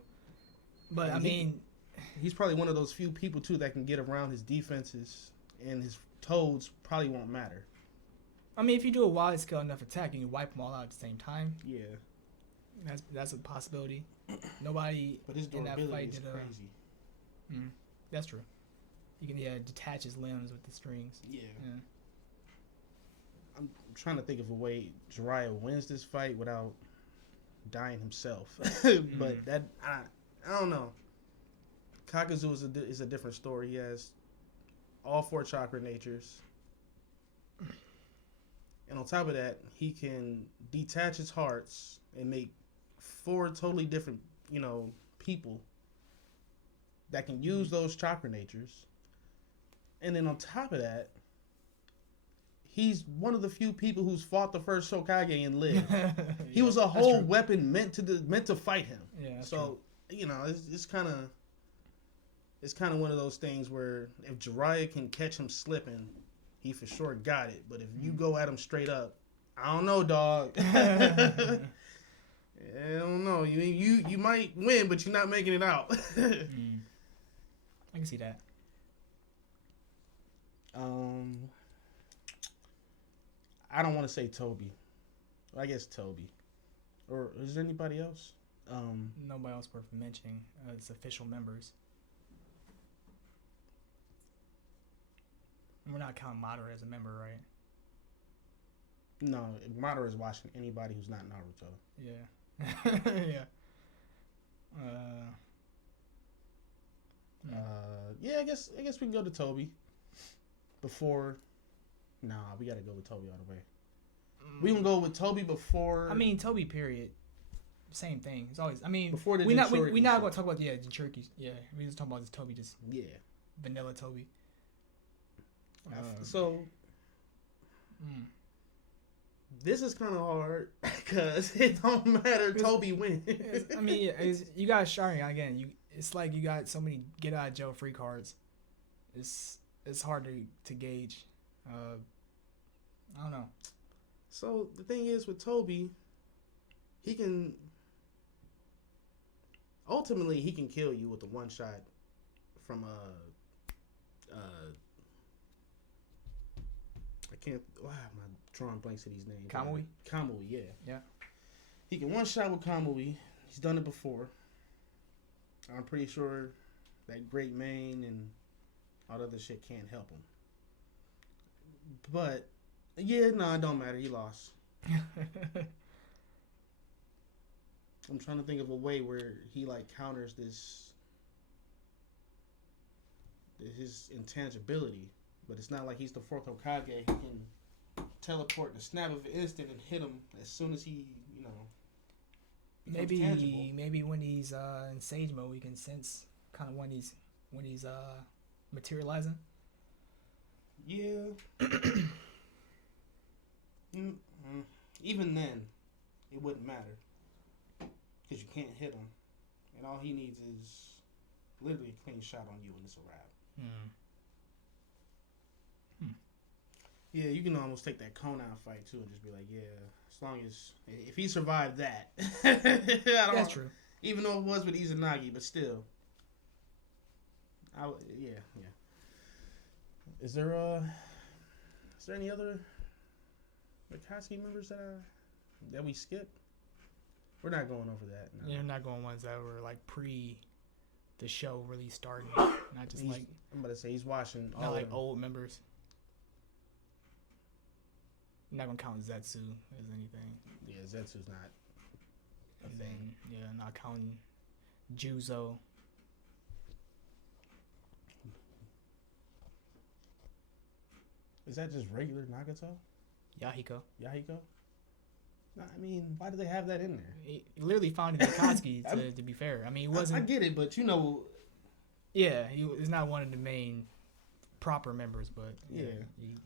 But I mean, he's probably one of those few people too that can get around his defenses, and his toads probably won't matter. I mean, if you do a wide scale enough attack and you wipe them all out at the same time, yeah, that's a possibility. Nobody but his in that fight is did crazy. That's true. You can detach his limbs with the strings. Yeah. I'm trying to think of a way Jiraiya wins this fight without dying himself, but that I don't know. Kakazu is a different story. He has all 4 chakra natures, and on top of that, he can detach his hearts and make 4 totally different, people that can use those chakra natures. And then on top of that, he's one of the few people who's fought the first Hokage and lived. He was a whole weapon meant to fight him. Yeah. So it's kind of one of those things where if Jiraiya can catch him slipping, he for sure got it. But if you go at him straight up, I don't know, dog. I don't know. You might win, but you're not making it out. I can see that. I don't want to say Toby. I guess Toby. Or is there anybody else? Nobody else worth mentioning. It's official members. We're not counting Madara as a member, right? No, Madara is watching anybody who's not Naruto. Yeah. Yeah. Yeah, I guess we can go to Toby. Before, we gotta go with Toby all the way. We can go with Toby before. I mean, Toby. Period. Same thing. It's always. I mean, before the we not going to talk about the Jinchurikis. Yeah, we just talking about this Toby. Just vanilla Toby. This is kind of hard because it don't matter. Toby wins. I mean, you got Sharingan again. It's like you got so many get out of jail free cards. It's hard to gauge. I don't know. So the thing is with Toby, he can kill you with a one shot from I can't. Wow, my drawing blanks to these names. Kamui? Kamui, yeah. Yeah. He can one shot with Kamui. He's done it before. I'm pretty sure that Great Mane and all the other shit can't help him. But it don't matter. He lost. I'm trying to think of a way where he counters his intangibility, but it's not like he's the 4th Hokage. He can teleport in a snap of an instant and hit him as soon as he, becomes tangible. Maybe when he's in Sage mode, we can sense kind of when he's materializing. Yeah. Even then, it wouldn't matter because you can't hit him, and all he needs is literally a clean shot on you, and it's a wrap. Yeah, you can almost take that Conan fight too and just be like, yeah, as long as if he survived that, That's true. Even though it was with Izanagi, but still, yeah. Is there any other Akatsuki members that we skipped? We're not going over that. No. You're not going ones that were like pre the show really starting, not just like I'm about to say he's watching all not like of them. old members. I'm not gonna count Zetsu as anything. Yeah, Zetsu's not a And thing. then, not counting Juzo. Is that just regular Nagato? Yahiko. Yahiko? No, I mean, why do they have that in there? He literally founded Akatsuki, to be fair. I mean, he wasn't... I get it, but you know... Yeah, he was not one of the main proper members, but Yeah.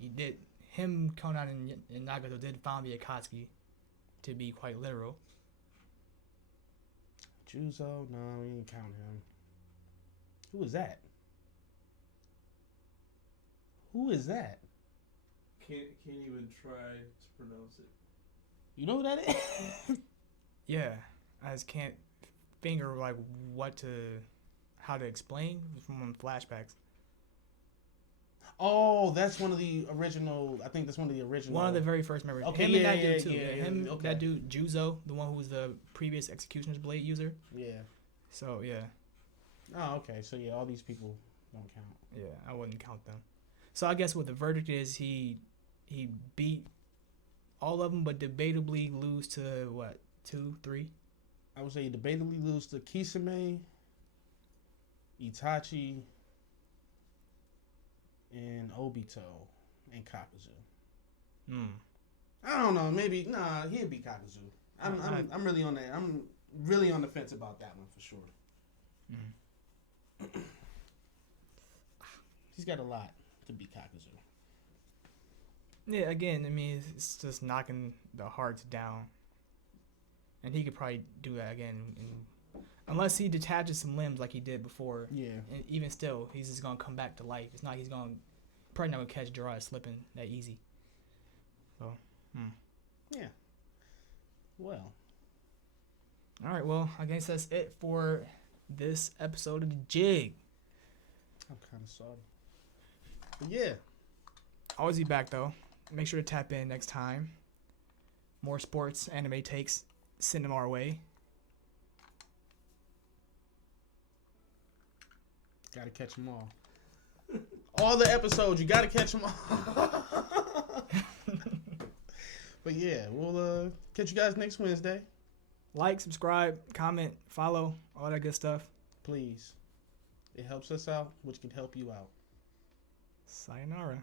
He did... Him, Conan, and Nagato did found the Akatsuki, to be quite literal. Juzo? No, we didn't count him. Who was that? Who is that? Can't even try to pronounce it. You know who that is? Yeah, I just can't finger like how to explain from flashbacks. Oh, that's one of the original. I think that's one of the original. One of the very first members. Okay, him and that dude too. yeah, Him, okay. that dude Juzo, the one who was the previous Executioner's Blade user. Yeah. So yeah, Oh, okay. So yeah, all these people don't count. yeah, I wouldn't count them. So I guess what the verdict is, he beat all of them, but debatably lose to what, 2, 3? I would say debatably lose to Kisame, Itachi, and Obito, and Kakuzu. I don't know. Maybe he'd be Kakuzu. I'm really on that. I'm really on the fence about that one for sure. Mm-hmm. He's got a lot to be Kakuzu. Yeah, again, I mean, it's just knocking the hearts down. And he could probably do that again. Unless he detaches some limbs like he did before. Yeah. And even still, he's just going to come back to life. It's not, probably not going to catch Jiraiya slipping that easy. So, Yeah. Well. All right, well, I guess that's it for this episode of the Jig. I'm kind of sorry. But yeah. Always be back, though. Make sure to tap in next time. More sports, anime takes. Send them our way. Gotta catch them all. All the episodes, you gotta catch them all. But yeah, we'll catch you guys next Wednesday. Like, subscribe, comment, follow, all that good stuff. Please. It helps us out, which can help you out. Sayonara.